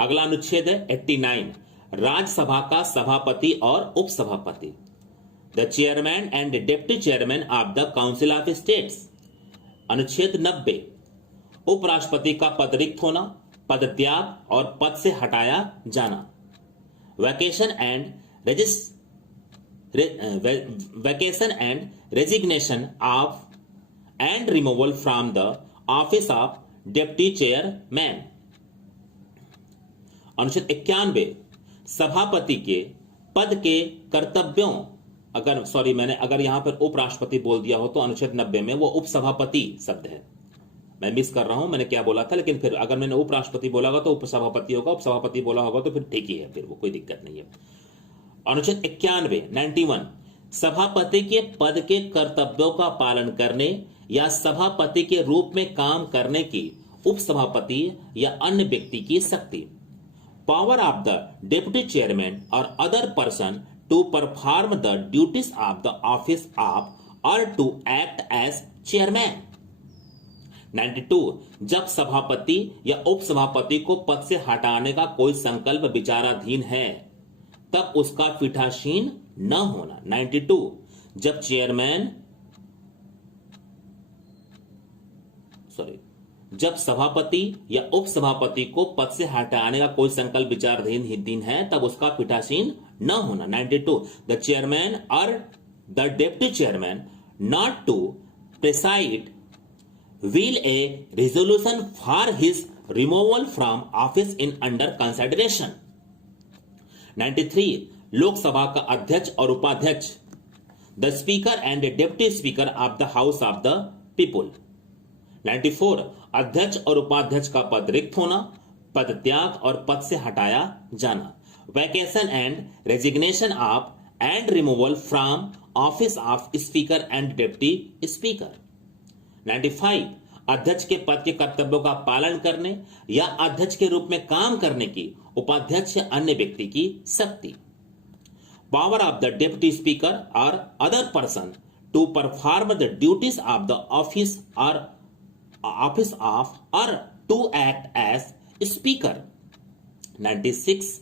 अगला अनुच्छेद है 89 राज्यसभा का सभापति और उपसभापति, the chairman and deputy chairman of the council of states, अनुच्छेद 90 उपराष्ट्रपति का पद रिक्त होना, पद त्याग और पद से हटाया जाना। Vacation and resignation of and removal from the office of deputy chairman. अनुच्छेद 91 सभापति के पद के कर्तव्यों, अगर यहां पर उपराष्ट्रपति बोल दिया हो तो अनुच्छेद 90 में वो उपसभापति शब्द है। मैं मिस कर रहा हूं, मैंने क्या बोला था, लेकिन फिर अगर मैंने उपराष्ट्रपति बोला होगा तो उपसभापति होगा, उपसभापति बोला होगा तो फिर ठीक ही है, फिर वो कोई दिक्कत नहीं है। अनुच्छेद 91 सभापति के पद के कर्तव्यों का पालन करने या सभापति के रूप में काम करने की उपसभापति या अन्य व्यक्ति की शक्ति। Power of the deputy chairman और other person to perform the duties of the office of और टू एक्ट एज चेयरमैन। 92 जब सभापति या उपसभापति को पद से हटाने का कोई संकल्प विचाराधीन है तब उसका पीठासीन न होना। 92 जब सभापति या उपसभापति को पद से हटाने का कोई संकल्प विचाराधीन है तब उसका पीठासीन न होना। 92 द चेयरमैन और the deputy chairman not to preside will a resolution for his removal from office in under consideration। 93 Lok Sabha का अध्यक्ष और उपाध्यक्ष the speaker and deputy speaker of the house of the people. 94 अध्यक्ष और उपाध्यक्ष का पद रिक्त होना, पद त्याग और पद से हटाया जाना। Vacation and resignation of and removal from office of speaker and deputy speaker. 95 अध्यक्ष के पद के कर्तव्यों का पालन करने या अध्यक्ष के रूप में काम करने की उपाध्यक्ष या अन्य व्यक्ति की शक्ति। Power of the deputy speaker और other person to perform the duties of the office of और टू एक्ट एज स्पीकर। 96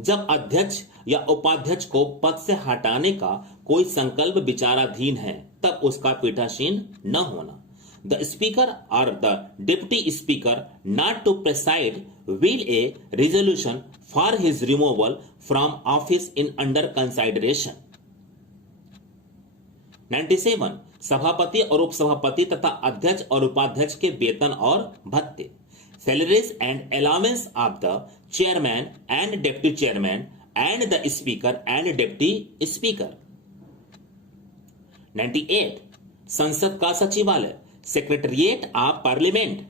जब अध्यक्ष या उपाध्यक्ष को पद से हटाने का कोई संकल्प विचाराधीन है तब उसका पीठासीन न होना। The speaker or the deputy speaker not to preside will a resolution for his removal from office in under consideration। 97 सभापति और उपसभापति तथा अध्यक्ष और उपाध्यक्ष के वेतन और भत्ते। Salaries and allowance of the chairman and deputy chairman and the speaker and deputy speaker. 98 संसद का सचिवालय सेक्रेटरिएट ऑफ पार्लियामेंट।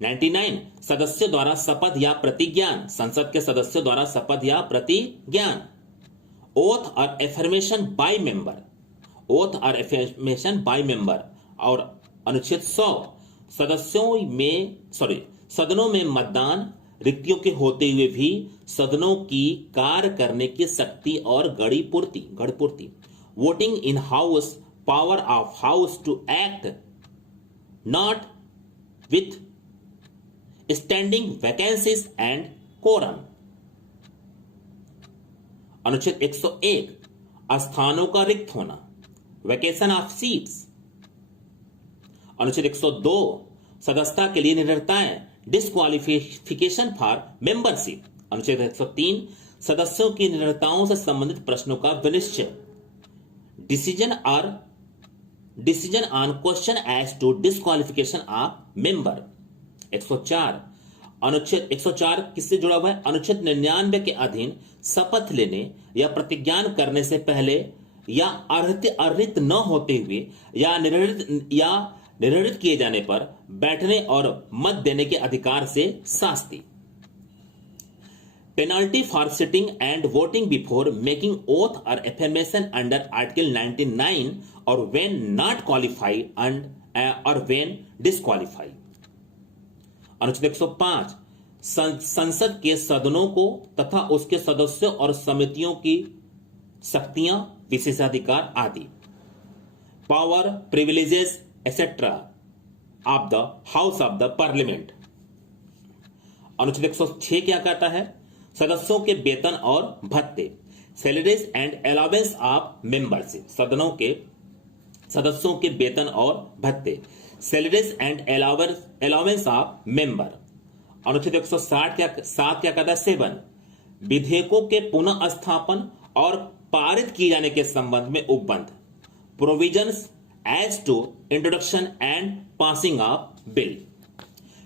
99 सदस्यों द्वारा शपथ या प्रतिज्ञान, संसद के सदस्यों द्वारा शपथ या प्रतिज्ञान। ओथ और एफर्मेशन बाय मेंबर, ओथ और एफर्मेशन बाय मेंबर। और अनुच्छेद 100 सदनों में मतदान रिक्तियों के होते हुए भी सदनों की कार्य करने की शक्ति और गढ़पूर्ति। Voting in house, power of house to act not with standing vacancies and quorum। अनुच्छेद 101 स्थानों का रिक्त होना, वैकेशन ऑफ सीट्स। अनुच्छेद 102 सदस्यता के लिए निरर्ताएं, डिस्क्वालिफिकेशन फॉर मेंबरशिप। अनुच्छेद 103 सदस्यों की निरर्ताओं से संबंधित प्रश्नों का विनिश्चय, decision on question as to disqualification of member. 104 अनुच्छेद 104 किससे जुड़ा हुआ है? अनुच्छेद 99 के अधीन शपथ लेने या प्रतिज्ञान करने से पहले या अर्हित न होते हुए या निर्णित किए जाने पर बैठने और मत देने के अधिकार से शास्ति। Penalty for sitting and voting before making oath और एफर्मेशन अंडर आर्टिकल 99 और व्हेन नॉट क्वालिफाइड और व्हेन डिस्क्वालिफाइड। अनुच्छेद 105 संसद के सदनों को तथा उसके सदस्यों और समितियों की शक्तियां, विशेषाधिकार आदि। Power, privileges etcetera of the house of the parliament. अनुच्छेद 106 क्या कहता है? सदस्यों के वेतन और भत्ते, salaries and allowance of membership. सदनों के सदस्यों के वेतन और भत्ते। Salaries and allowance of member. अनुच्छेद 160 क्या कहता है? 7 विधेयकों के पुनः स्थापन और पारित किए जाने के संबंध में उपबंध। Provisions as to introduction and passing of bill.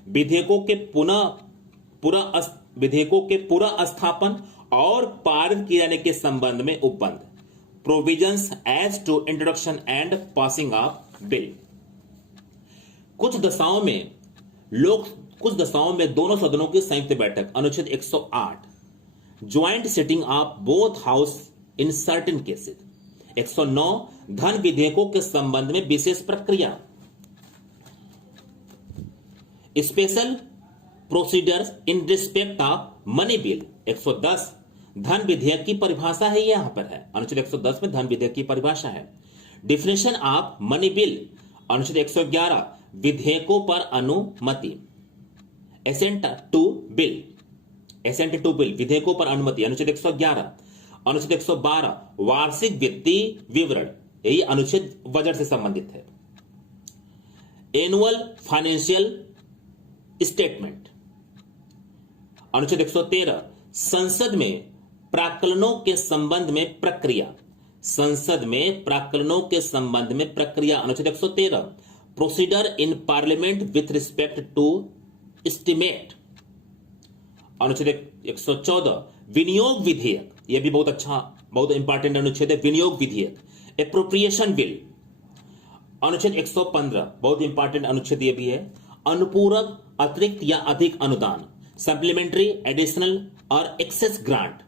विधेयकों के पूरा स्थापन और पारित किए जाने के संबंध में उपबंध। Provisions as to introduction and passing of bill. कुछ दशाओं में दोनों सदनों की संयुक्त बैठक। अनुच्छेद 108 joint sitting of both house in certain cases. 109 धन विधेयकों के संबंध में विशेष प्रक्रिया। Special procedures in respect of money bill. 110 धन विधेयक की परिभाषा है, यहां पर है। अनुच्छेद 110 में धन विधेयक की परिभाषा है। Definition of money bill. अनुच्छेद 111 विधेयकों पर अनुमति। एसेंट टू बिल विधेयकों पर अनुमति। अनुच्छेद 111। अनुच्छेद 112 वार्षिक वित्तीय विवरण, यही अनुच्छेद बजट से संबंधित है। Annual financial statement. अनुच्छेद 113 संसद में प्राक्कलनों के संबंध में प्रक्रिया। अनुच्छेद 113 procedure in parliament with respect to estimate. अनुच्छेद 114 विनियोग विधेयक, यह भी बहुत इंपॉर्टेंट अनुच्छेद है। विनियोग विधेयक। Appropriation bill. अनुच्छेद 115 बहुत इंपॉर्टेंट अनुच्छेद यह भी है। अनुपूरक, अतिरिक्त या अधिक अनुदान। सप्लीमेंट्री, एडिशनल और एक्सेस ग्रांट।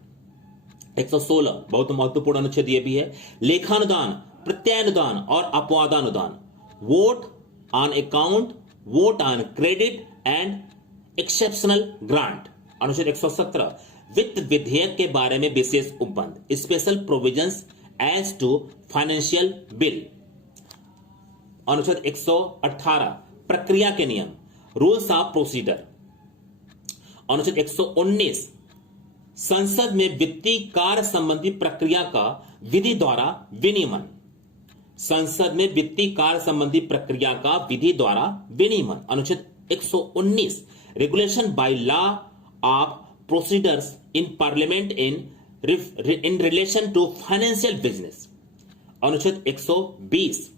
116 बहुत महत्वपूर्ण अनुच्छेद यह भी है। लेखानुदान, प्रत्यानुदान और अपवादानुदान। Vote on account, vote on credit and exceptional grant. अनुच्छेद 117 वित्त विधेयक के बारे में विशेष उपबंध। Special provisions as to financial bill. अनुच्छेद 118 प्रक्रिया के नियम, रूल्स ऑफ प्रोसीजर। अनुच्छेद 119 संसद में वित्तीय कार्य संबंधी प्रक्रिया का विधि द्वारा विनियमन। अनुच्छेद 119 regulation by law of procedures in parliament in relation to financial business. अनुच्छेद 120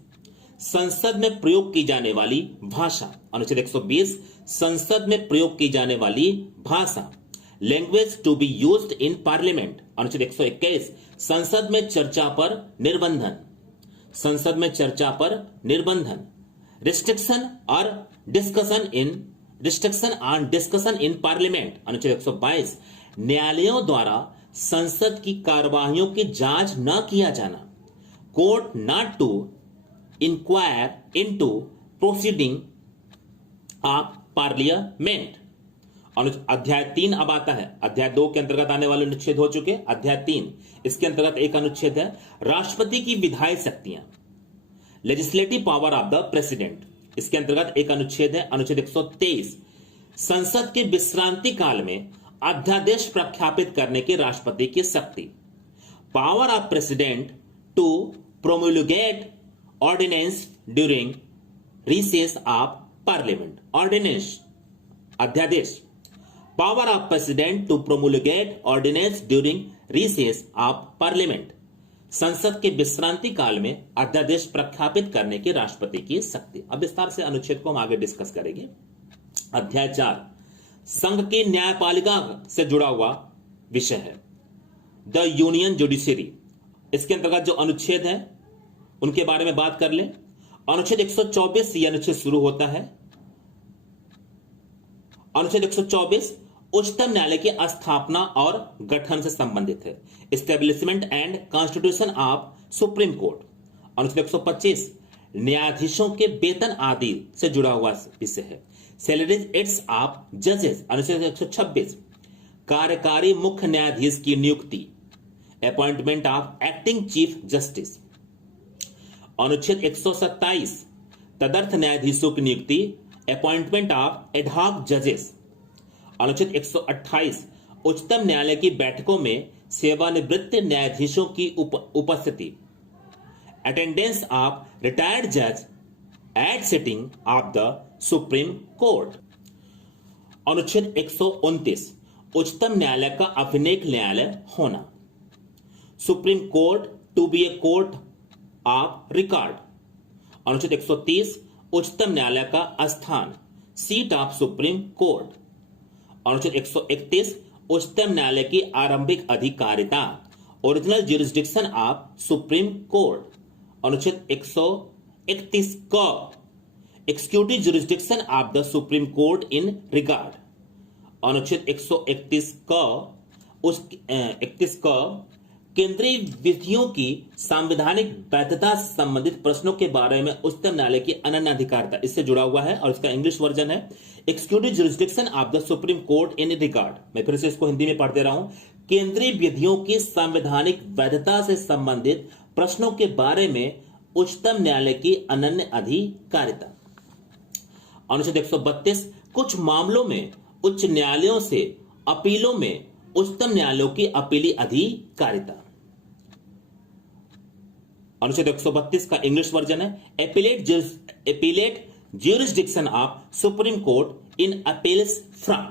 संसद में प्रयोग की जाने वाली भाषा। अनुच्छेद 120 संसद में प्रयोग की जाने वाली भाषा। Language to be used in parliament. अनुच्छेद 121 संसद में चर्चा पर निर्बंधन। Restriction on discussion in parliament. अनुच्छेद 122 न्यायालयों द्वारा संसद की कार्यवाहियों की जांच न किया जाना। Court not to inquire into proceeding of parliament. अध्याय 3 अब आता है। अध्याय 2 के अंतर्गत आने वाले अनुच्छेद हो चुके। अध्याय 3 इसके अंतर्गत एक अनुच्छेद है राष्ट्रपति की विधायी शक्तियां, legislative power of the president. इसके अंतर्गत एक अनुच्छेद है अनुच्छेद 123 संसद के विश्रांति काल में अध्यादेश प्रख्यापित करने की राष्ट्रपति की शक्ति। Power of president to promulgate ordinance during recess of parliament. Ordinance अध्यादेश। Power of president to promulgate ordinance during recess of parliament. संसद के विश्रांति काल में अध्यादेश प्रख्यापित करने की राष्ट्रपति की शक्ति। अब विस्तार से अनुच्छेद को हम आगे डिस्कस करेंगे। अध्याय 4 संघ की न्यायपालिका से जुड़ा हुआ विषय है, द यूनियन जुडिशरी। इसके अंतर्गत जो अनुच्छेद है उनके बारे में बात कर ले। अनुच्छेद 124 से अनुच्छेद शुरू होता है। अनुच्छेद 124 उच्चतम न्यायालय की स्थापना और गठन से संबंधित है। Establishment and constitution of supreme court. अनुच्छेद 125 न्यायाधीशों के वेतन आदि से जुड़ा हुआ विषय है। सैलरीज एड्स ऑफ जजेस। अनुच्छेद 126 कार्यकारी मुख्य न्यायाधीश की नियुक्ति, appointment of acting chief justice. अनुच्छेद 127 तदर्थ न्यायाधीशों की नियुक्ति, अपॉइंटमेंट ऑफ एडहॉक जजेस। अनुच्छेद 128 उच्चतम न्यायालय की बैठकों में सेवानिवृत्त न्यायाधीशों की उपस्थिति, अटेंडेंस ऑफ रिटायर्ड जज at sitting of the supreme court. अनुच्छेद 129 उच्चतम न्यायालय का अभिलेख न्यायालय होना। Supreme court to be a court of record. अनुच्छेद 130 उच्चतम न्यायालय का स्थान, सीट ऑफ सुप्रीम कोर्ट। अनुच्छेद 131 उच्चतम न्यायालय की आरंभिक अधिकारिता, original jurisdiction of supreme court. अनुच्छेद 131 क executive jurisdiction of the supreme court in regard. अनुच्छेद 131 क केंद्रीय विधियों की संवैधानिक वैधता से संबंधित प्रश्नों के बारे में उच्चतम न्यायालय की अनन्य अधिकारिता, इससे जुड़ा हुआ है और इसका इंग्लिश वर्जन है executive jurisdiction of the supreme court in regard. मैं फिर से इसको हिंदी में पढ़ दे रहा हूं। केंद्रीय विधियों की संवैधानिक वैधता से संबंधित प्रश्नों के बारे में उच्चतम न्यायालय की अनन्य अधिकारिता। अनुच्छेद 132 कुछ मामलों में उच्च न्यायालयों से अपीलों में उच्चतम न्यायालयों की अपीली अधिकारिता। अनुच्छेद 132 का इंग्लिश वर्जन है appellate jurisdiction of supreme court in appeals from.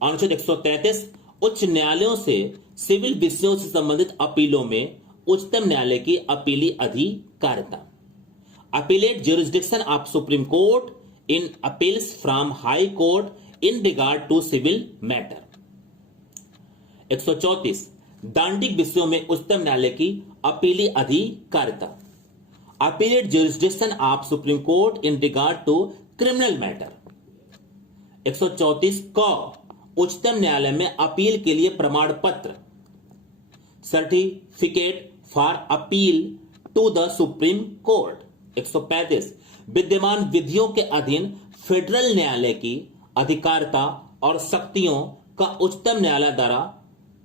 अनुच्छेद 133 उच्च न्यायालयों से सिविल विषयों से संबंधित अपीलों में उच्चतम न्यायालय की अपीली अधिकारिता। Appellate jurisdiction of supreme court in appeals from high court in regard to civil matter. 134 दांडिक विषयों में उच्चतम न्यायालय की अपीली अधिकारिता। Appellate jurisdiction of supreme court in regard to criminal matter. 134 क उच्चतम न्यायालय में अपील के लिए प्रमाण पत्र, certificate for appeal to the supreme court. 135 विद्यमान विधियों के अधीन फेडरल न्यायालय की अधिकारिता और शक्तियों का उच्चतम न्यायालय द्वारा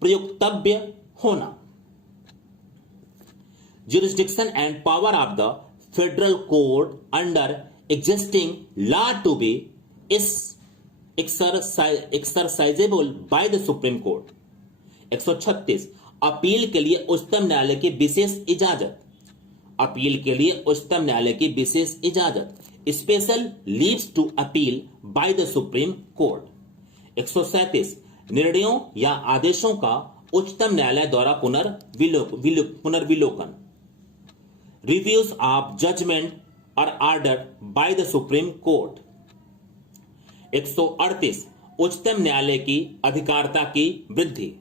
प्रयुक्तव्य होना। Jurisdiction and power of the federal court under existing law to be is exercisable by the Supreme Court। 136 appeal के लिए उच्चतम न्यायालय की विशेष इजाजत। अपील के लिए उच्चतम न्यायालय की विशेष इजाजत, special leaves to appeal by the supreme court. 137 निर्णयों या आदेशों का उच्चतम न्यायालय द्वारा पुनर्विलोकन, रिव्यूज ऑफ जजमेंट और order by the supreme court. 138 उच्चतम न्यायालय की अधिकारिता की वृद्धि,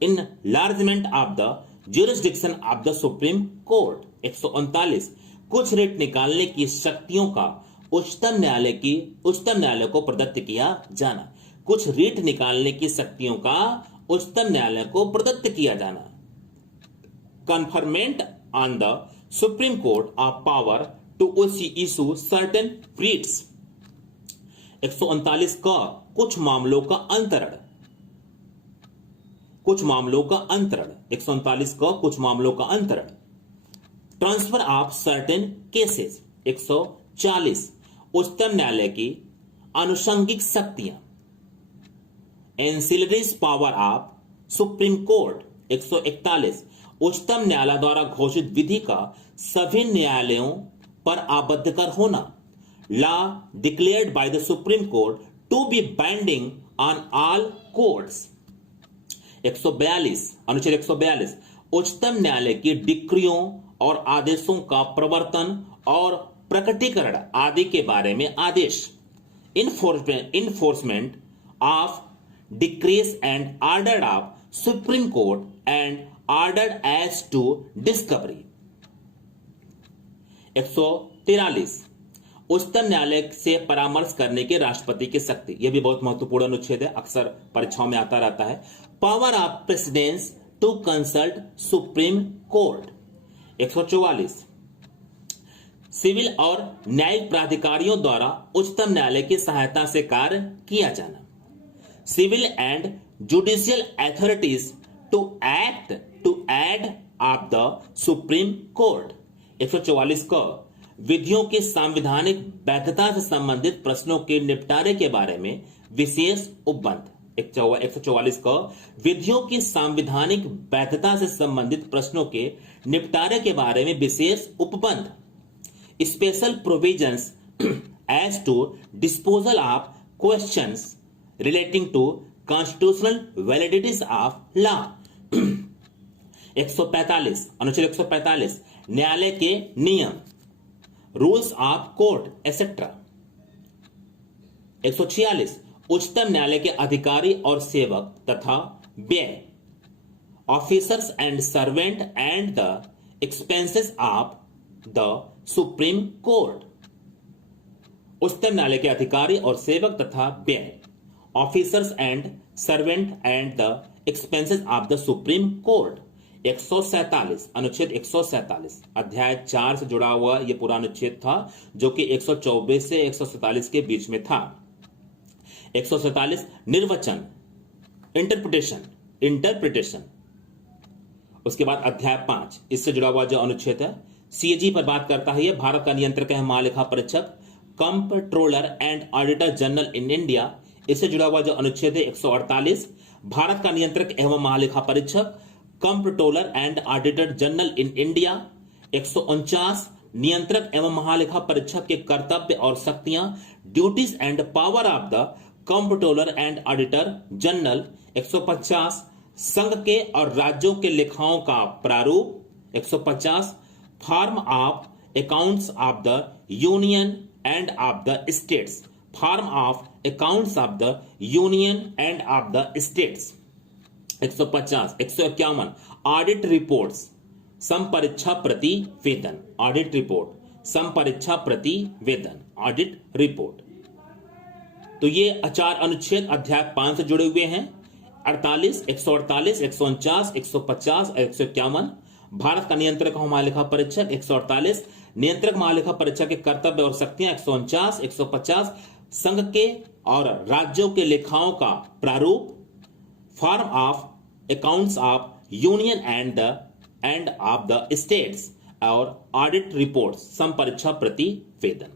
enlargement of the jurisdiction of the supreme court. 139 कुछ रिट निकालने की शक्तियों का उच्चतम न्यायालय को प्रदत्त किया जाना। कुछ रीट निकालने की शक्तियों का उच्चतम न्यायालय को प्रदत्त किया जाना। Conferment on the supreme court of power to issue certain writs. 139 का कुछ मामलों का अंतरण। 139 का कुछ मामलों का अंतरण, ट्रांसफर ऑफ सर्टेन केसेस। 140 उच्चतम न्यायालय की आनुषंगिक शक्तियां, ancillaries power of supreme court. 141 उच्चतम न्यायालय द्वारा घोषित विधि का सभी न्यायालयों पर आबद्धकर होना, law declared by the supreme court to be binding on all courts. 142 अनुच्छेद 142 उच्चतम न्यायालय की डिक्रियों और आदेशों का प्रवर्तन और प्रकटीकरण आदि के बारे में आदेश, enforcement of decrees and order of supreme Court and order as to discovery. 143 उच्चतम न्यायालय से परामर्श करने के राष्ट्रपति की शक्ति, यह भी बहुत महत्वपूर्ण अनुच्छेद है, अक्सर परीक्षाओं में आता रहता है। Power of presidents to consult supreme court. 144 civil और न्यायिक प्राधिकारियों द्वारा उच्चतम न्यायालय की सहायता से कार्य किया जाना, civil and judicial authorities to act to aid of the supreme court. 144 का विधियों की संवैधानिक वैधता से संबंधित प्रश्नों के निपटारे के बारे में विशेष उपबंध। 144 का विधियों की संवैधानिक वैधता से संबंधित प्रश्नों के निपटारे के बारे में विशेष उपबंध, special provisions as to disposal of questions relating to constitutional validities of law. 145 अनुच्छेद 145 न्यायालय के नियम, रूल्स ऑफ कोर्ट एक्सेट्रा। 146 उच्चतम न्यायालय के अधिकारी और सेवक तथा व्यय, officers and servant and the expenses of the supreme court. उच्चतम न्यायालय के अधिकारी और सेवक तथा व्यय, officers and servant and the expenses of the supreme court. 147 अनुच्छेद 147 अध्याय 4 से जुड़ा हुआ यह पूरा अनुच्छेद था, जो कि 124 से 147 के बीच में था। 147 निर्वचन, इंटरप्रिटेशन। उसके बाद अध्याय 5 इससे जुड़ा हुआ जो अनुच्छेद है सीएजी पर बात करता है। यह भारत का नियंत्रक है, महालेखा परीक्षक, comptroller and auditor general in India. इससे जुड़ा हुआ जो अनुच्छेद है 148 भारत का नियंत्रक एवं महालेखा परीक्षक, comptroller and auditor general in India. 149 नियंत्रक एवं महालेखा परीक्षक के कर्तव्य और शक्तियां, duties and power of the comptroller and auditor general. 150 संघ के और राज्यों के लेखाओं का प्रारूप। 150 form of accounts of the union and of the states, form of accounts of the union and of the states. 151 audit reports, संपरीक्षा प्रतिवेदन, audit report, संपरीक्षा प्रतिवेदन, ऑडिट रिपोर्ट। तो ये 4 अनुच्छेद अध्याय 5 से जुड़े हुए हैं। 48, 148, 149, 150 और 151 भारत का नियंत्रक महालेखा परीक्षक। 148 नियंत्रक महालेखा परीक्षक के कर्तव्य और शक्तियां। 149, 150 संघ के और राज्यों के लेखाओं का प्रारूप, form of accounts of union and of the states और ऑडिट रिपोर्ट, संपरीक्षा प्रतिवेदन।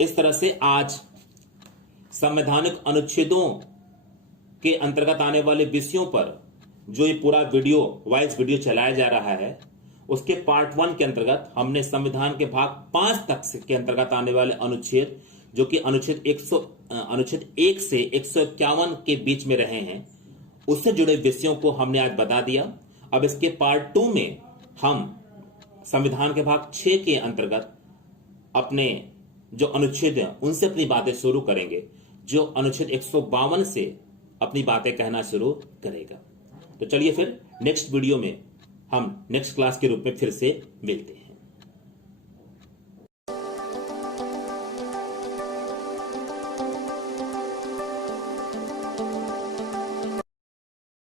इस तरह से आज संवैधानिक अनुच्छेदों के अंतर्गत आने वाले विषयों पर जो ये पूरा वॉइस वीडियो चलाया जा रहा है, उसके पार्ट 1 के अंतर्गत हमने संविधान के भाग 5 तक के अंतर्गत आने वाले अनुच्छेद, जो कि अनुच्छेद 1 से 151 के बीच में रहे हैं, उससे जुड़े विषयों को हमने आज बता दिया। अब इसके पार्ट 2 में हम संविधान के भाग 6 के अंतर्गत अपने जो अनुच्छेद हैं उनसे अपनी बातें शुरू करेंगे, जो अनुच्छेद 152 से अपनी बातें कहना शुरू करेगा। तो चलिए फिर नेक्स्ट वीडियो में हम नेक्स्ट क्लास के रूप में फिर से मिलते हैं।